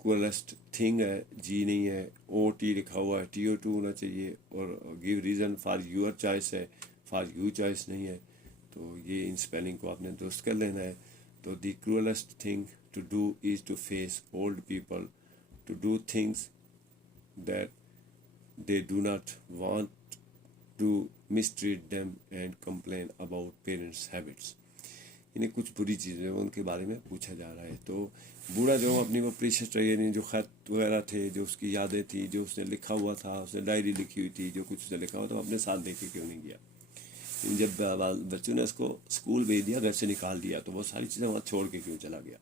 کولسٹ تھنگ ہے، جی نہیں ہے، OT لکھا ہوا ہے، TO2 ہونا چاہیے، اور give reason for your choice ہے، فار یو چوائس نہیں ہے۔ تو یہ ان اسپیلنگ کو آپ نے درست کر لینا ہے۔ تو the cruellest thing to do is to face old people to do things that they do not want to mistreat them and complain about parents' habits. یعنی کچھ بری چیزیں ان کے بارے میں پوچھا جا رہا ہے۔ تو بوڑھا جو اپنی وہ پریشس ٹریجر، جو خط وغیرہ تھے، جو اس کی یادیں تھیں، جو اس نے لکھا ہوا تھا، اس نے ڈائری لکھی ہوئی تھی، جو کچھ اس نے لکھا ہوا تھا، وہ اپنے ساتھ لے کے کیوں نہیں گیا؟ جب بچوں نے اس کو اسکول بھیج دیا، گھر سے نکال دیا، تو وہ ساری چیزیں وہاں چھوڑ کے کیوں چلا گیا؟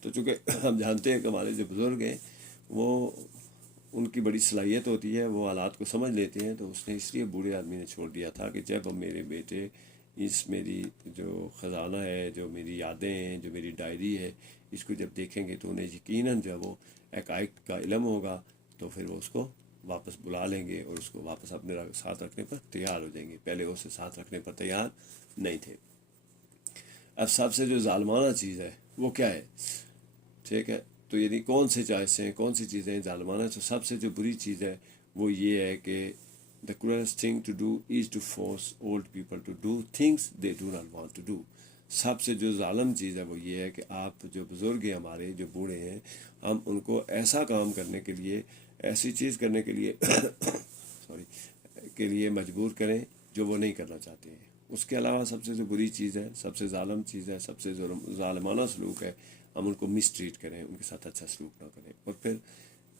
تو چونکہ ہم جانتے ہیں کہ ہمارے جو بزرگ ہیں، وہ ان کی بڑی صلاحیت ہوتی ہے، وہ حالات کو سمجھ لیتے ہیں۔ تو اس نے اس لیے بوڑھے آدمی نے چھوڑ دیا تھا کہ جب میرے بیٹے میری جو خزانہ ہے، جو میری یادیں ہیں، جو میری ڈائری ہے، اس کو جب دیکھیں گے تو انہیں یقیناً جو ہے وہ حقائق کا علم ہوگا، تو پھر وہ اس کو واپس بلا لیں گے اور اس کو واپس اپنے ساتھ رکھنے پر تیار ہو جائیں گے۔ پہلے وہ اسے ساتھ رکھنے پر تیار نہیں تھے۔ اب سب سے جو ظالمانہ چیز ہے وہ کیا ہے؟ ٹھیک ہے، تو یعنی کون سے چوائس ہیں، کون سی چیزیں ظالمانہ؟ تو سب سے جو بری چیز ہے وہ یہ ہے کہ the cruellest thing to do is to force old people to do things they do not want to do. سب سے جو ظالم چیز ہے وہ یہ ہے کہ آپ جو بزرگ ہیں ہمارے جو بوڑھے ہیں، ہم ان کو ایسا کام کرنے کے لیے، ایسی چیز کرنے کے لیے سوری کے لیے مجبور کریں جو وہ نہیں کرنا چاہتے ہیں. اس کے علاوہ سب سے جو بری چیز ہے، سب سے ظالم چیز ہے، سب سے ظالمانہ سلوک ہے، ہم ان کو مس ٹریٹ کریں، ان کے ساتھ اچھا سلوک نہ کریں، اور پھر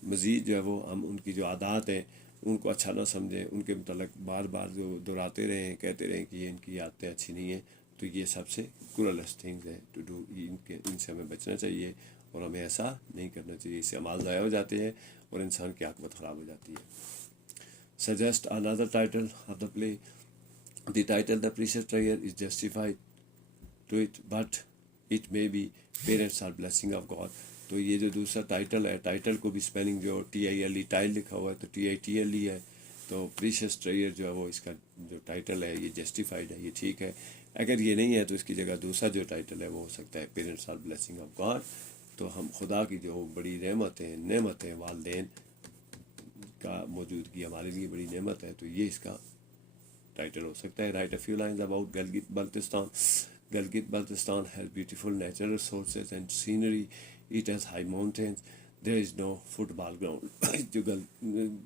مزید جو ہے وہ ہم ان کی جو عادات ہیں ان کو اچھا نہ سمجھیں، ان کے متعلق بار بار جو دہراتے رہیں، کہتے رہیں کہ یہ ان کی عادتیں اچھی نہیں ہیں. تو یہ سب سے کرولیسٹ تھنگز ہیں ٹو ڈو. ان سے ہمیں بچنا چاہیے اور ہمیں ایسا نہیں کرنا چاہیے. اس سے اعمال ضائع ہو جاتے ہیں اور انسان کی عاقبت خراب ہو جاتی ہے. Suggest another title of the play. The title The Precious Treasure is justified to it, but it may be Parents are Blessing of God. تو یہ جو دوسرا ٹائٹل ہے، ٹائٹل کو بھی اسپیلنگ جو TILE ٹائل لکھا ہوا ہے تو TITLE ہے. تو پریشیس ٹریئر جو ہے وہ اس کا جو ٹائٹل ہے یہ جسٹیفائڈ ہے، یہ ٹھیک ہے. اگر یہ نہیں ہے تو اس کی جگہ دوسرا جو ٹائٹل ہے وہ ہو سکتا ہے parents are blessing of God. تو ہم خدا کی جو بڑی نعمتیں والدین کا موجودگی ہمارے لیے بڑی نعمت ہے، تو یہ اس کا ٹائٹل ہو سکتا ہے. Write a few lines about Gilgit Baltistan. Gilgit Baltistan has beautiful natural resources and scenery. It has high mountains. There is no football ground. جو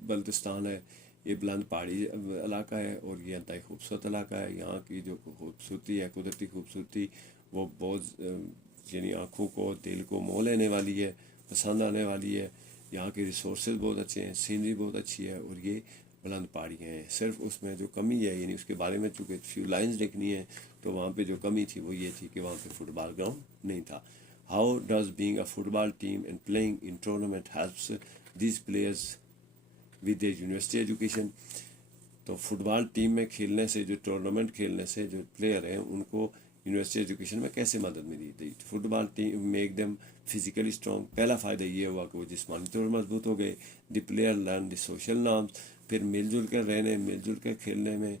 بلتستان ہے یہ بلند پہاڑی علاقہ ہے اور یہ انتہائی خوبصورت علاقہ ہے. یہاں کی جو خوبصورتی ہے، قدرتی خوبصورتی، وہ بہت یعنی آنکھوں کو، دل کو مو لینے والی ہے، پسند آنے والی ہے. یہاں کے ریسورسز بہت اچھے ہیں، سینری بہت اچھی ہے اور یہ بلند پہاڑیاں ہیں. صرف اس میں جو کمی ہے، یعنی اس کے بارے میں چونکہ فیو لائنز لکھنی ہے تو وہاں پہ جو کمی تھی وہ یہ تھی کہ وہاں پہ فٹ بال گراؤنڈ نہیں تھا. How does being a football team and playing in tournament helps these players with a university education. تو فٹ بال ٹیم میں کھیلنے سے، جو ٹورنامنٹ کھیلنے سے جو پلیئر ہیں ان کو یونیورسٹی ایجوکیشن میں کیسے مدد ملی تھی؟ Football team make them physically strong. پہلا فائدہ یہ ہوا کہ وہ جسمانی طور پر مضبوط ہو گئے. The player learn the social norms. پھر مل جل کر رہنے، مل جل کر کھیلنے میں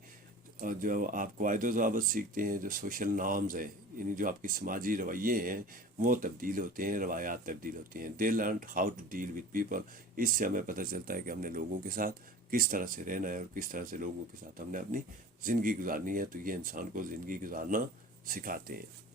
جو آپ قواعد و ضوابط سیکھتے ہیں. جو سوشل نارمز ہیں، یعنی جو آپ کے سماجی رویے ہیں وہ تبدیل ہوتے ہیں، روایات تبدیل ہوتی ہیں. They learn how to deal with people. اس سے ہمیں پتہ چلتا ہے کہ ہم نے لوگوں کے ساتھ کس طرح سے رہنا ہے اور کس طرح سے لوگوں کے ساتھ ہم نے اپنی زندگی گزارنی ہے. تو یہ انسان کو زندگی گزارنا سکھاتے ہیں.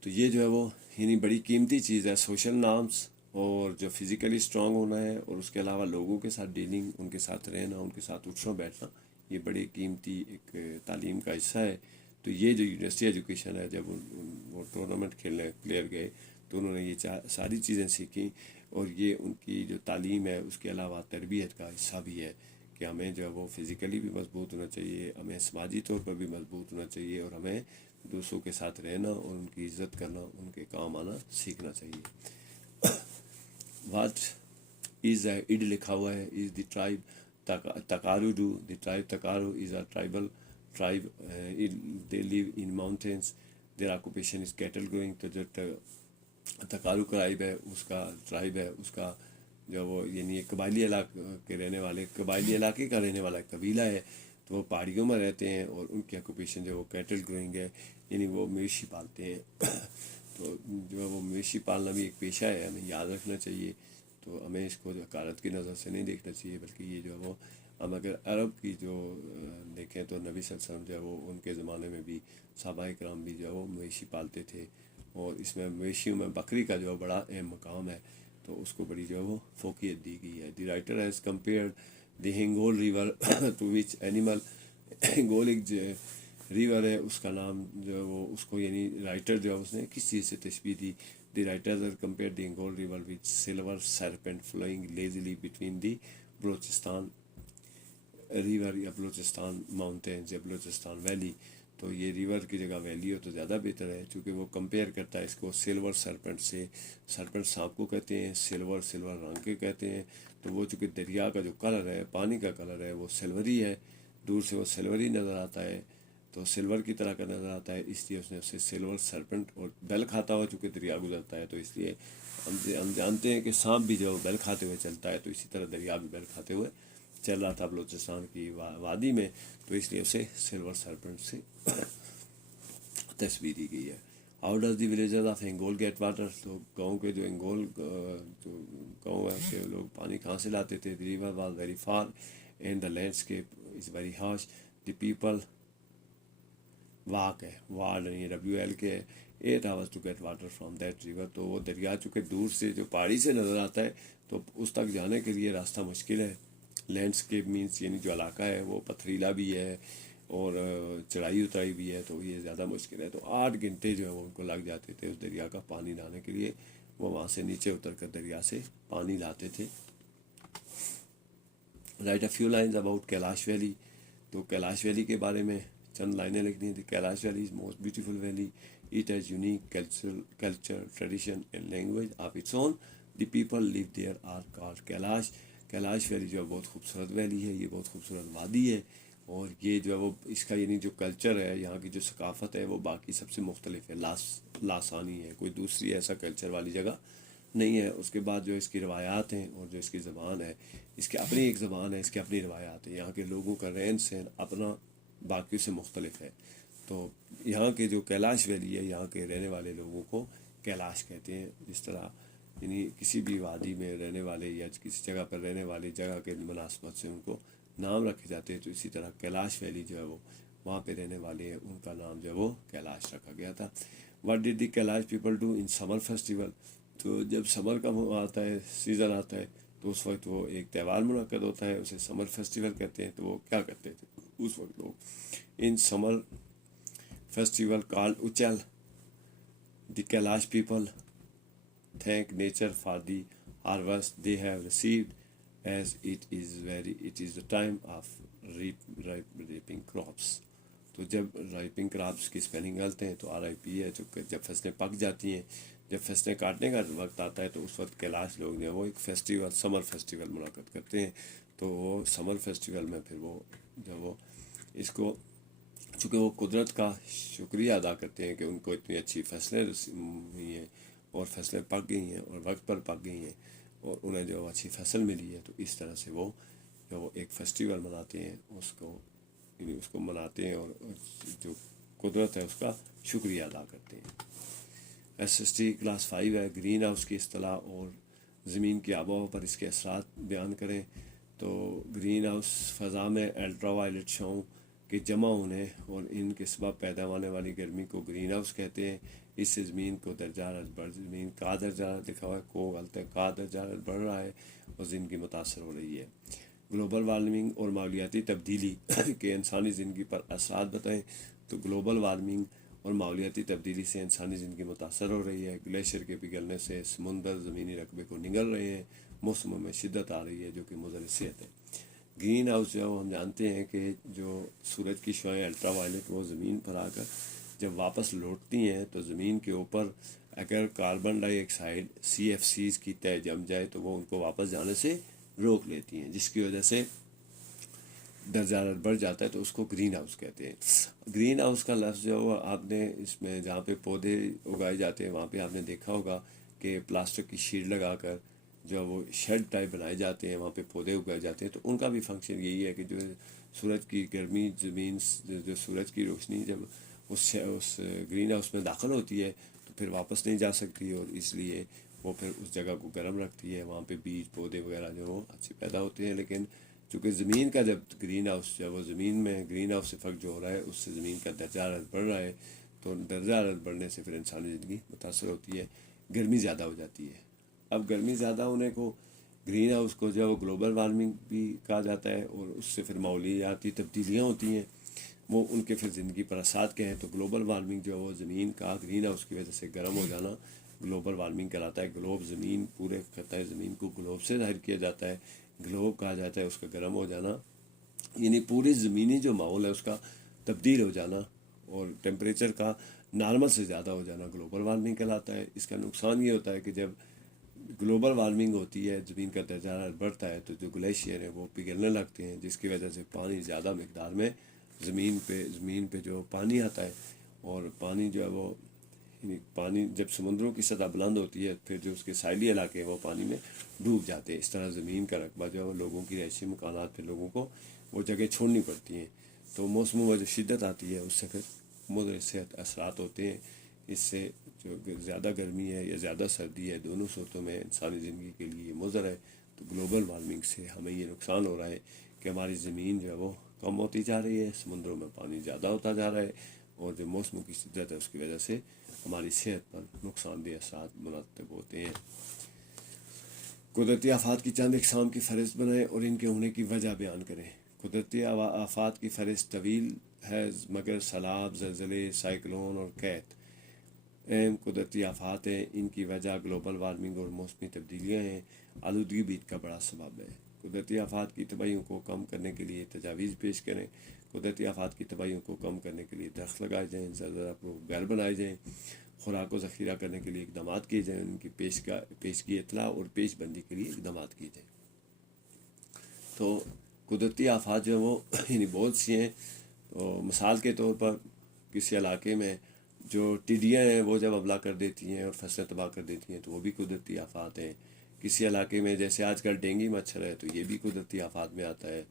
تو یہ جو ہے وہ یعنی بڑی قیمتی چیز ہے، سوشل نارمس اور جو فزیکلی اسٹرانگ ہونا ہے، اور اس کے علاوہ لوگوں کے ساتھ ڈیلنگ، ان کے ساتھ رہنا، ان کے ساتھ اٹھنا بیٹھنا، یہ بڑی قیمتی ایک تعلیم کا حصہ ہے. تو یہ جو یونیورسٹی ایجوکیشن ہے، جب وہ ٹورنامنٹ کھیلنے پلیئر گئے تو انہوں نے یہ ساری چیزیں سیکھیں، اور یہ ان کی جو تعلیم ہے اس کے علاوہ تربیت کا حصہ بھی ہے کہ ہمیں جو ہے وہ فزیکلی بھی مضبوط ہونا چاہیے، ہمیں سماجی طور پر بھی مضبوط ہونا چاہیے، اور ہمیں دوسروں کے ساتھ رہنا اور ان کی عزت کرنا، ان کے کام آنا سیکھنا چاہیے. واٹ از اڈ لکھا ہوا ہے، از دی ٹرائب تکارو ڈو. دی ٹرائب تکارو is a tribal tribe. They live in mountains. Their occupation is cattle growing. تو جو تکارو ٹرائب ہے، اس کا جو وہ یعنی قبائلی علاقے کے رہنے والے، قبائلی علاقے کا رہنے والا قبیلہ ہے، تو وہ پہاڑیوں میں رہتے ہیں اور ان کی آکوپیشن جو وہ کیٹل گروئنگ ہے، یعنی وہ مویشی پالتے ہیں. تو جو ہے وہ مویشی پالنا بھی ایک پیشہ ہے، ہمیں یاد رکھنا چاہیے. تو ہمیں اس کو جو حقارت کی نظر سے نہیں دیکھنا چاہیے، بلکہ یہ جو ہے وہ ہم اگر عرب کی جو دیکھیں تو نبی صلی اللہ علیہ وسلم جو ہے وہ ان کے زمانے میں بھی صحابہ کرام بھی جو ہے وہ مویشی پالتے تھے، اور اس میں مویشیوں میں بکری کا جو بڑا اہم مقام ہے، تو اس کو بڑی جو ہے وہ فوقیت دی گئی ہے. The writer has compared the Hingol river to which animal. Hingol ایک ریور ہے، اس کا نام جو ہے وہ اس کو یعنی رائٹر جو ہے اس نے کس چیز سے تشبیہ دی؟ The writers has compared the Hingol river which silver serpent flowing lazily between the Balochistan river یا بلوچستان ماؤنٹینز یا بلوچستان ویلی. تو یہ ریور کی جگہ ویلی ہو تو زیادہ بہتر ہے، چونکہ وہ کمپیئر کرتا ہے اس کو سلور سرپنٹ سے. سرپنٹ سانپ کو کہتے ہیں، سلور رنگ کے کہتے ہیں. تو وہ چونکہ دریا کا جو کلر ہے، پانی کا کلر ہے، وہ سلوری ہے، دور سے وہ سلوری نظر آتا ہے، تو سلور کی طرح کا نظر آتا ہے، اس لیے اس نے اسے سلور سرپنٹ. اور بیل کھاتا ہوا چونکہ دریا گزرتا ہے، تو اس لیے ہم جانتے ہیں کہ سانپ بھی جو بیل کھاتے ہوئے چلتا ہے، تو اسی طرح دریا بھی بیل کھاتے ہوئے چل رہا تھا بلوچستان کی وادی میں، تو اس لیے اسے سلور سرپنٹ سے تصویر دی گئی ہے. How does the villagers of Hingol get water? تو گاؤں کے جو ہنگول جو گاؤں ہے اس کے لوگ پانی کہاں سے لاتے تھے؟ The river was very far and the landscape is very harsh. The people walk ہے، واڈ نہیں WL کے 8 hours to get water from that river. تو وہ دریا چونکہ دور سے جو پہاڑی سے نظر آتا ہے تو اس تک جانے کے لیے راستہ مشکل ہے. لینڈسکیپ مینس یعنی جو علاقہ ہے وہ پتھریلا بھی ہے اور چڑھائی اترائی بھی ہے، تو یہ زیادہ مشکل ہے. تو 8 گھنٹے جو ہے وہ ان کو لگ جاتے تھے اس دریا کا پانی لانے کے لیے. وہ وہاں سے نیچے اتر کر دریا سے پانی لاتے تھے. Right a few lines about Kailash valley. تو کیلاش ویلی کے بارے میں چند لائنیں لکھنی تھی. Kalash valley is most beautiful valley. It has unique culture tradition and language of its own. The people live there are called Kalash. Kalash valley جو ہے بہت خوبصورت ویلی ہے، یہ بہت خوبصورت وادی ہے، اور یہ جو ہے وہ اس کا یعنی جو کلچر ہے، یہاں کی جو ثقافت ہے وہ باقی سب سے مختلف ہے، لاسانی ہے، کوئی دوسری ایسا کلچر والی جگہ نہیں ہے. اس کے بعد جو اس کی روایات ہیں اور جو اس کی زبان ہے، اس کی اپنی ایک زبان ہے، اس کی اپنی روایات ہیں. یہاں کے لوگوں کا رہن سہن اپنا باقیوں سے مختلف ہے. تو یہاں کے جو کیلاش ویلی ہے، یہاں کے رہنے والے لوگوں کو کیلاش کہتے ہیں. جس طرح یعنی کسی بھی وادی میں رہنے والے یا کسی جگہ پر رہنے والی جگہ کے مناسبت سے ان کو نام رکھے جاتے ہیں، تو اسی طرح کیلاش ویلی جو ہے وہ وہاں پہ رہنے والے ہیں، ان کا نام جو ہے وہ کیلاش رکھا گیا تھا. What did the Kalash people do in summer festival? تو جب سمر کا آتا ہے، سیزن آتا ہے، تو اس وقت وہ ایک تہوار منعقد ہوتا ہے، اسے سمر فیسٹیول کہتے ہیں. تو وہ کیا کرتے تھے اس وقت لوگ؟ In summer festival called Uchal the Kalash people thank nature for the harvest they have received, as it is the time of reaping crops. تو جب رائپنگ کراپس کی اسپیلنگ غلط ہیں تو RIP ہے. جب فصلیں پک جاتی ہیں، جب فصلیں کاٹنے کا وقت آتا ہے، تو اس وقت کیلاش لوگ جو ہے وہ ایک فیسٹیول، سمر فیسٹیول منعقد کرتے ہیں. تو وہ سمر فیسٹیول میں پھر وہ جو وہ اس کو چونکہ وہ قدرت کا شکریہ ادا کرتے ہیں کہ ان کو اتنی اچھی فصلیں ہوئی ہیں اور فصلیں پک گئی ہیں اور وقت پر پک گئی ہیں اور انہیں جو اچھی فصل ملی ہے. تو اس طرح سے وہ جو وہ ایک فیسٹیول مناتے ہیں، اس کو مناتے ہیں اور جو قدرت ہے اس کا شکریہ ادا کرتے ہیں. SST کلاس 5 ہے. گرین ہاؤس کی اصطلاح اور زمین کی آب و ہوا پر اس کے اثرات بیان کریں. تو گرین ہاؤس فضا میں الٹرا وائلٹ شعاؤں کے جمع ہونے اور ان کے سبب پیدا ہونے والی گرمی کو گرین ہاؤس کہتے ہیں. اس سے زمین کو درجہ حرارت زمین کا درجہ حرارت لکھا ہوا ہے، کو غلط ہے، کا درجہ حرارت بڑھ رہا ہے اور زندگی متاثر ہو رہی ہے. گلوبل وارمنگ اور ماحولیاتی تبدیلی کے انسانی زندگی پر اثرات بتائیں. تو گلوبل وارمنگ اور ماحولیاتی تبدیلی سے انسانی زندگی متاثر ہو رہی ہے. گلیشیئر کے پگھلنے سے سمندر زمینی رقبے کو نگل رہے ہیں، موسموں میں شدت آ رہی ہے جو کہ مضر صحت ہے. گرین ہاؤس جو ہے وہ ہم جانتے ہیں کہ جو سورج کی شعاعیں الٹرا وائلٹ وہ زمین پر آ کر جب واپس لوٹتی ہیں تو زمین کے اوپر اگر کاربن ڈائی آکسائڈ CFCs کی تہ جم جائے تو وہ ان کو واپس جانے سے روک لیتی ہیں، جس کی وجہ سے درجہ حرارت بڑھ جاتا ہے. تو اس کو گرین ہاؤس کہتے ہیں. گرین ہاؤس کا لفظ جو ہے آپ نے اس میں جہاں پہ پودے اگائے جاتے ہیں وہاں پہ آپ نے دیکھا ہوگا کہ پلاسٹک کی شیٹ لگا کر جو وہ شیڈ ٹائپ بنائے جاتے ہیں، وہاں پہ پودے اگائے جاتے ہیں. تو ان کا بھی فنکشن یہی ہے کہ جو سورج کی گرمی زمین جو سورج کی روشنی جب اس گرین ہاؤس میں داخل ہوتی ہے تو پھر واپس نہیں جا سکتی، اور اس لیے وہ پھر اس جگہ کو گرم رکھتی ہے. وہاں پہ بیج پودے وغیرہ جو وہ اچھے پیدا ہوتے ہیں. لیکن چونکہ زمین کا جب گرین ہاؤس جو ہے وہ زمین میں گرین ہاؤس افیکٹ جو ہو رہا ہے اس سے زمین کا درجہ حرارت بڑھ رہا ہے، تو درجہ حرارت بڑھنے سے پھر انسانی زندگی متاثر ہوتی ہے، گرمی زیادہ ہو جاتی ہے. اب گرمی زیادہ ہونے کو گرین ہاؤس کو جو ہے وہ گلوبل وارمنگ بھی کہا جاتا ہے، اور اس سے پھر ماحولیاتی تبدیلیاں ہوتی ہیں، وہ ان کے پھر زندگی پر اثرات کے ہیں. تو گلوبل وارمنگ جو ہے وہ زمین کا گرین ہاؤس کی وجہ سے گرم ہو جانا گلوبل وارمنگ کہلاتا ہے. گلوب زمین پورے خطۂ زمین کو گلوب سے ظاہر کیا جاتا ہے، گلوب کہا جاتا ہے اس کا گرم ہو جانا، یعنی پوری زمینی جو ماحول ہے اس کا تبدیل ہو جانا اور ٹیمپریچر کا نارمل سے زیادہ ہو جانا گلوبل وارمنگ کہلاتا ہے. اس کا نقصان یہ ہوتا ہے کہ جب گلوبل وارمنگ ہوتی ہے، زمین کا درجہ حرارت بڑھتا ہے، تو جو گلیشیئر ہیں وہ پگھلنے لگتے ہیں، جس کی وجہ سے پانی زیادہ مقدار میں زمین پہ جو پانی آتا ہے، اور پانی جو ہے وہ پانی جب سمندروں کی سطح بلند ہوتی ہے پھر جو اس کے ساحلی علاقے ہیں وہ پانی میں ڈوب جاتے ہیں. اس طرح زمین کا رقبہ جو ہے وہ لوگوں کی رہائشی مکانات پہ لوگوں کو وہ جگہ چھوڑنی پڑتی ہیں. تو موسموں میں جو شدت آتی ہے اس سے پھر مضر صحت اثرات ہوتے ہیں. اس سے جو زیادہ گرمی ہے یا زیادہ سردی ہے، دونوں صورتوں میں انسانی زندگی کے لیے مضر ہے. تو گلوبل وارمنگ سے ہمیں یہ نقصان ہو رہا ہے کہ ہماری زمین جو ہے وہ کم ہوتی جا رہی ہے، سمندروں میں پانی زیادہ ہوتا جا رہا ہے، اور جو موسموں کی شدت ہے اس کی وجہ سے ہماری صحت پر نقصان دہ اثرات مرتب ہوتے ہیں. قدرتی آفات کی چند اقسام کی فہرست بنائیں اور ان کے ہونے کی وجہ بیان کریں. قدرتی آفات کی فہرست طویل ہے، مگر سیلاب، زلزلے، سائیکلون اور قحط اہم قدرتی آفات ہیں. ان کی وجہ گلوبل وارمنگ اور موسمی تبدیلیاں ہیں. آلودگی بھی ان کا بڑا سبب ہے. قدرتی آفات کی تباہیوں کو کم کرنے کے لیے تجاویز پیش کریں. قدرتی آفات کی تباہیوں کو کم کرنے کے لیے درخت لگائے جائیں، زلزلہ پروف گھر بنائے جائیں، خوراک کو ذخیرہ کرنے کے لیے اقدامات کیے جائیں، ان کی پیشگی اطلاع اور پیش بندی کے لیے اقدامات کیے جائیں. تو قدرتی آفات جو ہیں وہ یعنی بہت سی ہیں. تو مثال کے طور پر کسی علاقے میں جو ٹڈیاں ہیں وہ جب حملہ کر دیتی ہیں اور فصلیں تباہ کر دیتی ہیں تو وہ بھی قدرتی آفات ہیں. کسی علاقے میں جیسے آج کل ڈینگی مچھر ہے تو یہ بھی قدرتی آفات میں آتا ہے.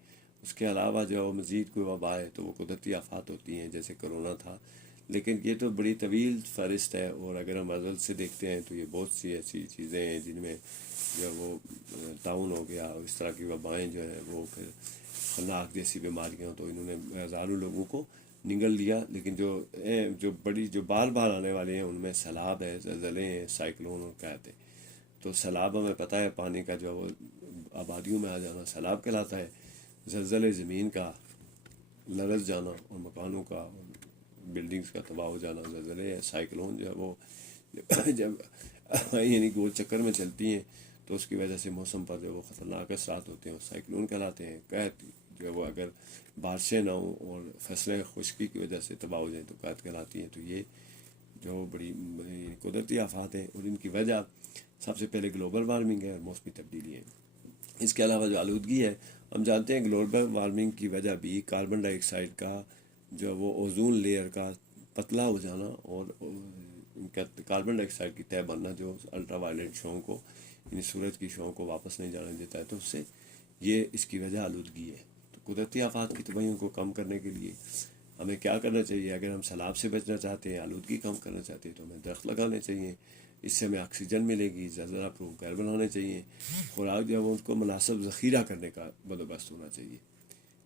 اس کے علاوہ جو مزید کوئی وبا ہے تو وہ قدرتی آفات ہوتی ہیں، جیسے کرونا تھا. لیکن یہ تو بڑی طویل فہرست ہے، اور اگر ہم ازل سے دیکھتے ہیں تو یہ بہت سی ایسی چیزیں ہیں جن میں جو وہ تعاون ہو گیا، اور اس طرح کی وبائیں جو ہیں وہ پھر خناق جیسی بیماریاں، تو انہوں نے ہزاروں لوگوں کو نگل لیا. لیکن جو بڑی جو بار بار آنے والے ہیں ان میں سیلاب ہے، زلزلے ہیں، سائیکلون اور قحط ہے. تو سیلاب ہمیں پتہ ہے پانی کا جو وہ آبادیوں میں آ جانا سیلاب کہلاتا ہے. زلزلے زمین کا لرز جانا اور مکانوں کا اور بلڈنگز کا تباہ ہو جانا زلزلے ہے. سائیکلون جو ہے وہ جب یعنی گول چکر میں چلتی ہیں تو اس کی وجہ سے موسم پر جو وہ خطرناک اثرات ہوتے ہیں وہ سائیکلون کہلاتے ہیں. قحط جو ہے وہ اگر بارشیں نہ ہوں اور فصلیں خشکی کی وجہ سے تباہ ہو جائیں تو قحط کہلاتی ہیں. تو یہ جو بڑی قدرتی آفات ہیں، اور ان کی وجہ سب سے پہلے گلوبل وارمنگ ہے اور موسمی تبدیلی ہے. اس کے علاوہ جو آلودگی ہے، ہم جانتے ہیں گلوبل وارمنگ کی وجہ بھی کاربن ڈائی آکسائڈ کا جو وہ اوزون لیئر کا پتلا ہو جانا اور کاربن ڈائی آکسائڈ کی تہ بننا جو الٹرا وائلٹ شعاؤں کو یعنی سورج کی شعاؤں کو واپس نہیں جانے دیتا ہے. تو اس سے یہ اس کی وجہ آلودگی ہے. تو قدرتی آفات کی تباہیوں کو کم کرنے کے لیے ہمیں کیا کرنا چاہیے؟ اگر ہم سیلاب سے بچنا چاہتے ہیں، آلودگی کم کرنا چاہتے ہیں تو ہمیں درخت لگانے چاہیے. اس سے ہمیں آکسیجن ملے گی. زلزلہ پروف گھر بنانے چاہیے. خوراک جو ہے وہ اس کو مناسب ذخیرہ کرنے کا بندوبست ہونا چاہیے.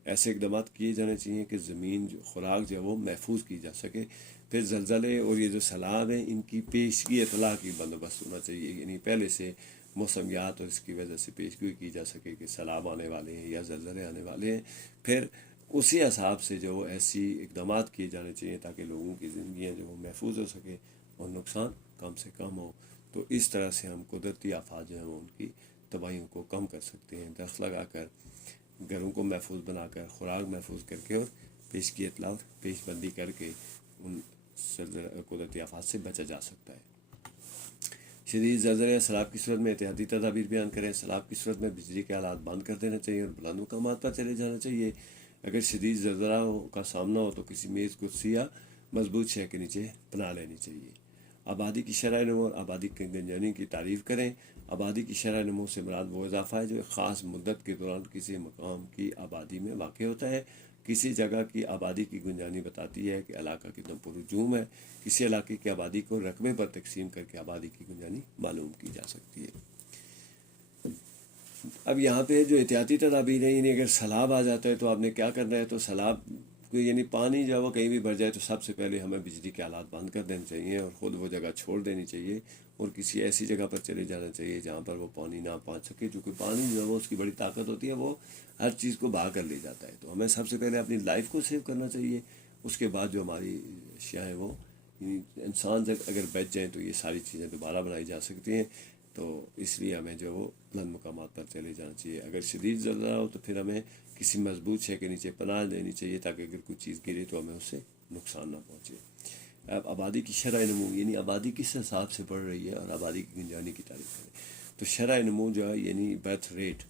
ایسے اقدامات کیے جانے چاہیے کہ زمین جو خوراک جو ہے وہ محفوظ کی جا سکے. پھر زلزلے اور یہ جو سیلاب ہیں ان کی پیشگی اطلاع کی بندوبست ہونا چاہیے، یعنی پہلے سے موسمیات اور اس کی وجہ سے پیشگوئی کی جا سکے کہ سیلاب آنے والے ہیں یا زلزلے آنے والے ہیں. پھر اسی حساب سے جو ایسی اقدامات کیے جانے چاہیے تاکہ لوگوں کی زندگیاں جو وہ محفوظ ہو سکے اور نقصان کم سے کم ہو. تو اس طرح سے ہم قدرتی آفات جو ہیں ان کی تباہیوں کو کم کر سکتے ہیں، درخت لگا کر، گھروں کو محفوظ بنا کر، خوراک محفوظ کر کے اور پیشگی اطلاع پیش بندی کر کے ان قدرتی آفات سے بچا جا سکتا ہے. شدید زلزلے یا سیلاب کی صورت میں احتیاطی تدابیر بیان کریں. سیلاب کی صورت میں بجلی کے آلات بند کر دینا چاہیے اور بلند مقامات پر چلے جانا چاہیے. اگر شدید زلزلہ کا سامنا ہو تو کسی میز کرسی یا مضبوط شے کے نیچے پناہ لینی چاہیے. آبادی کی شرح نمو اور آبادی کی گنجانی کی تعریف کریں. آبادی کی شرح نمو سے مراد وہ اضافہ ہے جو ایک خاص مدت کے دوران کسی مقام کی آبادی میں واقع ہوتا ہے. کسی جگہ کی آبادی کی گنجانی بتاتی ہے کہ علاقہ کتنا پرہجوم ہے. کسی علاقے کی آبادی کو رقبے پر تقسیم کر کے آبادی کی گنجانی معلوم کی جا سکتی ہے. اب یہاں پہ جو احتیاطی تدابیر ہیں، یعنی اگر سیلاب آ جاتا ہے تو آپ نے کیا کرنا ہے؟ تو سیلاب کو یعنی پانی جو ہے وہ کہیں بھی بھر جائے تو سب سے پہلے ہمیں بجلی کے آلات بند کر دینے چاہیے اور خود وہ جگہ چھوڑ دینی چاہیے اور کسی ایسی جگہ پر چلے جانا چاہیے جہاں پر وہ پانی نہ پہنچ سکے. چونکہ پانی جو ہے وہ اس کی بڑی طاقت ہوتی ہے، وہ ہر چیز کو بہا کر لے جاتا ہے. تو ہمیں سب سے پہلے اپنی لائف کو سیو کرنا چاہیے. اس کے بعد جو ہماری اشیاء ہیں وہ انسان اگر بچ جائیں تو یہ ساری چیزیں دوبارہ بنائی جا سکتی ہیں. تو اس لیے ہمیں جو وہ بلند مقامات پر چلے جانا چاہیے. اگر شدید زلزلہ ہو تو پھر ہمیں کسی مضبوط شے کے نیچے پناہ دینی چاہیے تاکہ اگر کوئی چیز گرے تو ہمیں اس سے نقصان نہ پہنچے. اب آبادی کی شرح نمو یعنی آبادی کس حساب سے بڑھ رہی ہے اور آبادی کی گنجانی کی تعریف کریں. تو شرح نمو جو ہے یعنی برتھ ریٹ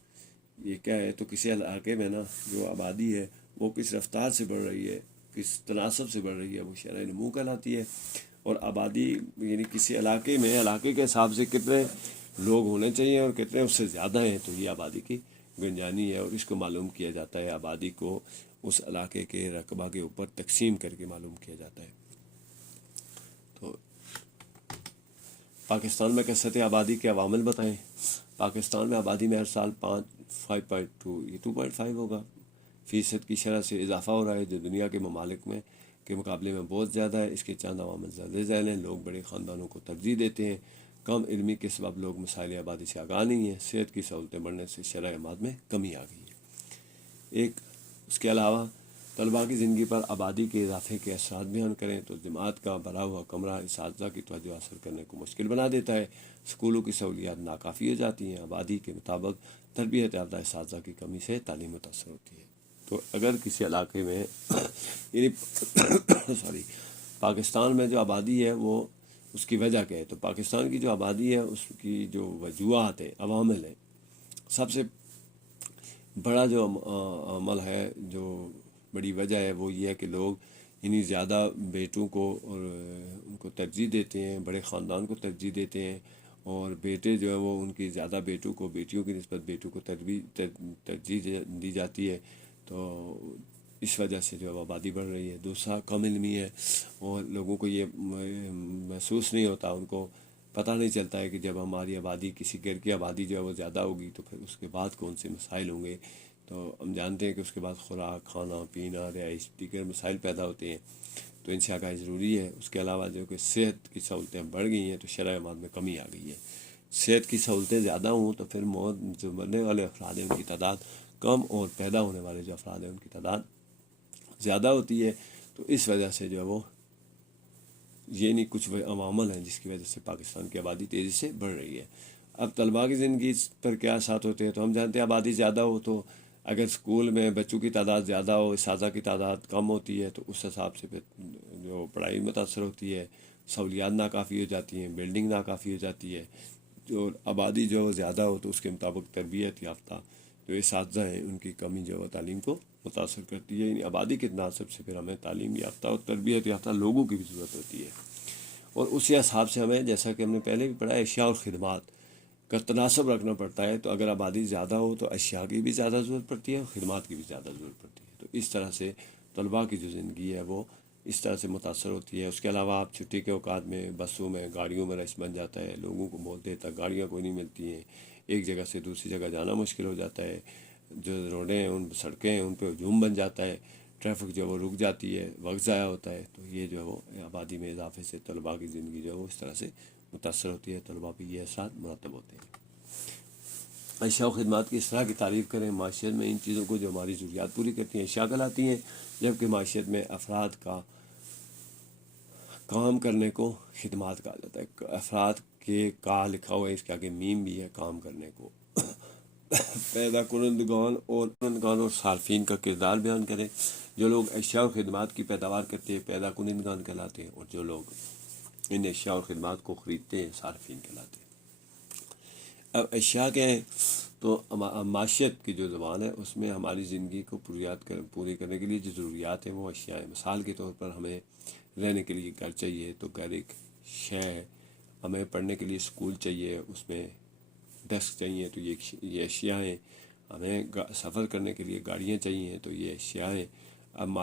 یہ کیا ہے؟ تو کسی علاقے میں نا جو آبادی ہے وہ کس رفتار سے بڑھ رہی ہے، کس تناسب سے بڑھ رہی ہے، وہ شرح نمو کہلاتی ہے. اور آبادی یعنی کسی علاقے میں علاقے کے حساب سے کتنے لوگ ہونے چاہیے اور کتنے اس سے زیادہ ہیں تو یہ آبادی کی گنجانی ہے. اور اس کو معلوم کیا جاتا ہے، آبادی کو اس علاقے کے رقبہ کے اوپر تقسیم کر کے معلوم کیا جاتا ہے. تو پاکستان میں کثرت آبادی کے عوامل بتائیں۔ پاکستان میں آبادی میں ہر سال 5.2 یہ 2.5 ہوگا فیصد کی شرح سے اضافہ ہو رہا ہے، جو دنیا کے ممالک میں کے مقابلے میں بہت زیادہ ہے۔ اس کے چند عوامل زیادہ ذیل ہیں۔ لوگ بڑے خاندانوں کو ترجیح دیتے ہیں، کم علمی کے سبب لوگ مسائل آبادی سے آگاہ نہیں ہیں، صحت کی سہولتیں بڑھنے سے شرح اموات میں کمی آ گئی ہے۔ اس کے علاوہ طلباء کی زندگی پر آبادی کے اضافے کے اثرات بیان کریں تو جماعت کا بھرا ہوا کمرہ اساتذہ کی توجہ حاصل کرنے کو مشکل بنا دیتا ہے، اسکولوں کی سہولیات ناکافی ہو جاتی ہیں، آبادی کے مطابق تربیت یافتہ اساتذہ کی کمی سے تعلیم متاثر ہوتی ہے۔ تو اگر کسی علاقے میں یعنی پاکستان میں جو آبادی ہے وہ اس کی وجہ کیا ہے، تو پاکستان کی جو آبادی ہے اس کی جو وجوہات ہے، عوامل ہیں، سب سے بڑا جو عمل ہے، جو بڑی وجہ ہے وہ یہ ہے کہ لوگ یعنی زیادہ بیٹوں کو اور ان کو ترجیح دیتے ہیں، بڑے خاندان کو ترجیح دیتے ہیں، اور بیٹے جو ہے وہ ان کی زیادہ بیٹوں کو بیٹیوں کی نسبت بیٹوں کو ترجیح دی جاتی ہے، تو اس وجہ سے جو ہے آبادی بڑھ رہی ہے۔ دوسرا کم علمی ہے، اور لوگوں کو یہ محسوس نہیں ہوتا، ان کو پتہ نہیں چلتا ہے کہ جب ہماری آبادی کسی گھر کی آبادی جو ہے وہ زیادہ ہوگی تو پھر اس کے بعد کون سے مسائل ہوں گے۔ تو ہم جانتے ہیں کہ اس کے بعد خوراک، کھانا پینا، رہائش، دیگر مسائل پیدا ہوتے ہیں، تو ان سے آگاہی ضروری ہے۔ اس کے علاوہ جو کہ صحت کی سہولتیں بڑھ گئی ہیں تو شرح اموات میں کمی آ گئی ہے۔ صحت کی سہولتیں زیادہ ہوں تو پھر موت جو مرنے والے افراد ہیں ان کی تعداد کم، اور پیدا ہونے والے جو افراد ہیں ان کی تعداد زیادہ ہوتی ہے۔ تو اس وجہ سے جو ہے وہ یہ نہیں کچھ عوامل ہیں جس کی وجہ سے پاکستان کی آبادی تیزی سے بڑھ رہی ہے۔ اب طلباء کی زندگی پر کیا اثرات ہوتے ہیں، تو ہم جانتے ہیں آبادی زیادہ ہو تو اگر اسکول میں بچوں کی تعداد زیادہ ہو، اساتذہ کی تعداد کم ہوتی ہے، تو اس حساب سے پھر جو پڑھائی متاثر ہوتی ہے، سہولیات ناکافی ہو جاتی ہیں، بلڈنگ ناکافی ہو جاتی ہے۔ جو آبادی جو زیادہ ہو تو اس کے مطابق تربیت یافتہ جو اساتذہ ہیں ان کی کمی جو ہے تعلیم کو متاثر کرتی ہے۔ یعنی آبادی کے تناسب سے پھر ہمیں تعلیم یافتہ اور تربیت یافتہ لوگوں کی بھی ضرورت ہوتی ہے، اور اسی حساب سے ہمیں جیسا کہ ہم نے پہلے بھی پڑھا ہے اشیاء اور خدمات کا تناسب رکھنا پڑتا ہے۔ تو اگر آبادی زیادہ ہو تو اشیاء کی بھی زیادہ ضرورت پڑتی ہے اور خدمات کی بھی زیادہ ضرورت پڑتی ہے۔ تو اس طرح سے طلباء کی جو زندگی ہے وہ اس طرح سے متاثر ہوتی ہے۔ اس کے علاوہ آپ چھٹی کے اوقات میں بسوں میں، گاڑیوں میں رش بن جاتا ہے، لوگوں کو بہت دیر تک گاڑیاں کوئی نہیں ملتی ہیں، ایک جگہ سے دوسری جگہ جانا مشکل ہو جاتا ہے، جو روڈیں ہیں ان سڑکیں ہیں ان پہ ہجوم بن جاتا ہے، ٹریفک جو ہے وہ رک جاتی ہے، وقت ضائع ہوتا ہے۔ تو یہ جو ہے وہ آبادی میں اضافے سے طلباء کی زندگی جو ہے وہ اس طرح سے متاثر ہوتی ہے، طلباء پہ یہ اثرات مرتب ہوتے ہیں۔ اشیاء و خدمات کی اس طرح کی تعریف کریں، معیشت میں ان چیزوں کو جو ہماری ضروریات پوری کرتی ہیں اشیاء کہلاتی ہیں، جبکہ معیشت میں افراد کا کام کرنے کو خدمات کہا جاتا ہے۔ افراد کے کا لکھا ہوا ہے، اس کے آگے میم بھی ہے، کام کرنے کو۔ پیدا کنندگان اور صارفین کا کردار بیان کریں۔ جو لوگ اشیاء اور خدمات کی پیداوار کرتے ہیں پیدا کنندگان کہلاتے ہیں، اور جو لوگ ان اشیاء اور خدمات کو خریدتے ہیں صارفین کہلاتے ہیں۔ اب اشیاء کے ہیں تو معیشت کی جو زبان ہے اس میں ہماری زندگی کو پوری کرنے کے لیے جو ضروریات ہیں وہ اشیاء ہیں۔ مثال کے طور پر ہمیں رہنے کے لیے گھر چاہیے تو گھر ایک شے ہے، ہمیں پڑھنے کے لیے اسکول چاہیے، اس میں ڈیسک چاہیے تو یہ اشیاء ہیں، ہمیں سفر کرنے کے لیے گاڑیاں چاہیے تو یہ اشیاء ہیں۔ اب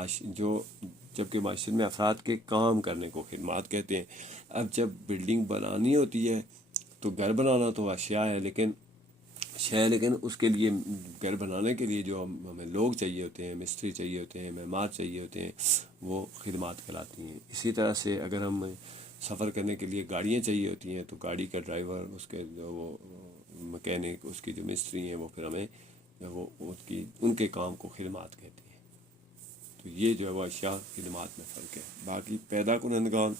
جبکہ معیشت میں افراد کے کام کرنے کو خدمات کہتے ہیں۔ اب جب بلڈنگ بنانی ہوتی ہے تو گھر بنانا تو اشیاء ہے، لیکن اس کے لیے گھر بنانے کے لیے جو ہمیں لوگ چاہیے ہوتے ہیں، مستری چاہیے ہوتے ہیں، معمار چاہیے ہوتے ہیں، وہ خدمات کہلاتی ہیں۔ اسی طرح سے اگر ہم سفر کرنے کے لیے گاڑیاں چاہیے ہوتی ہیں تو گاڑی کا ڈرائیور، اس کے جو وہ مکینک، اس کی جو مستری ہیں وہ پھر ہمیں وہ ان کے کام کو خدمات کہتے ہیں۔ تو یہ جو ہے وہ اشیاء خدمات میں فرق ہے۔ باقی پیدا کنندگان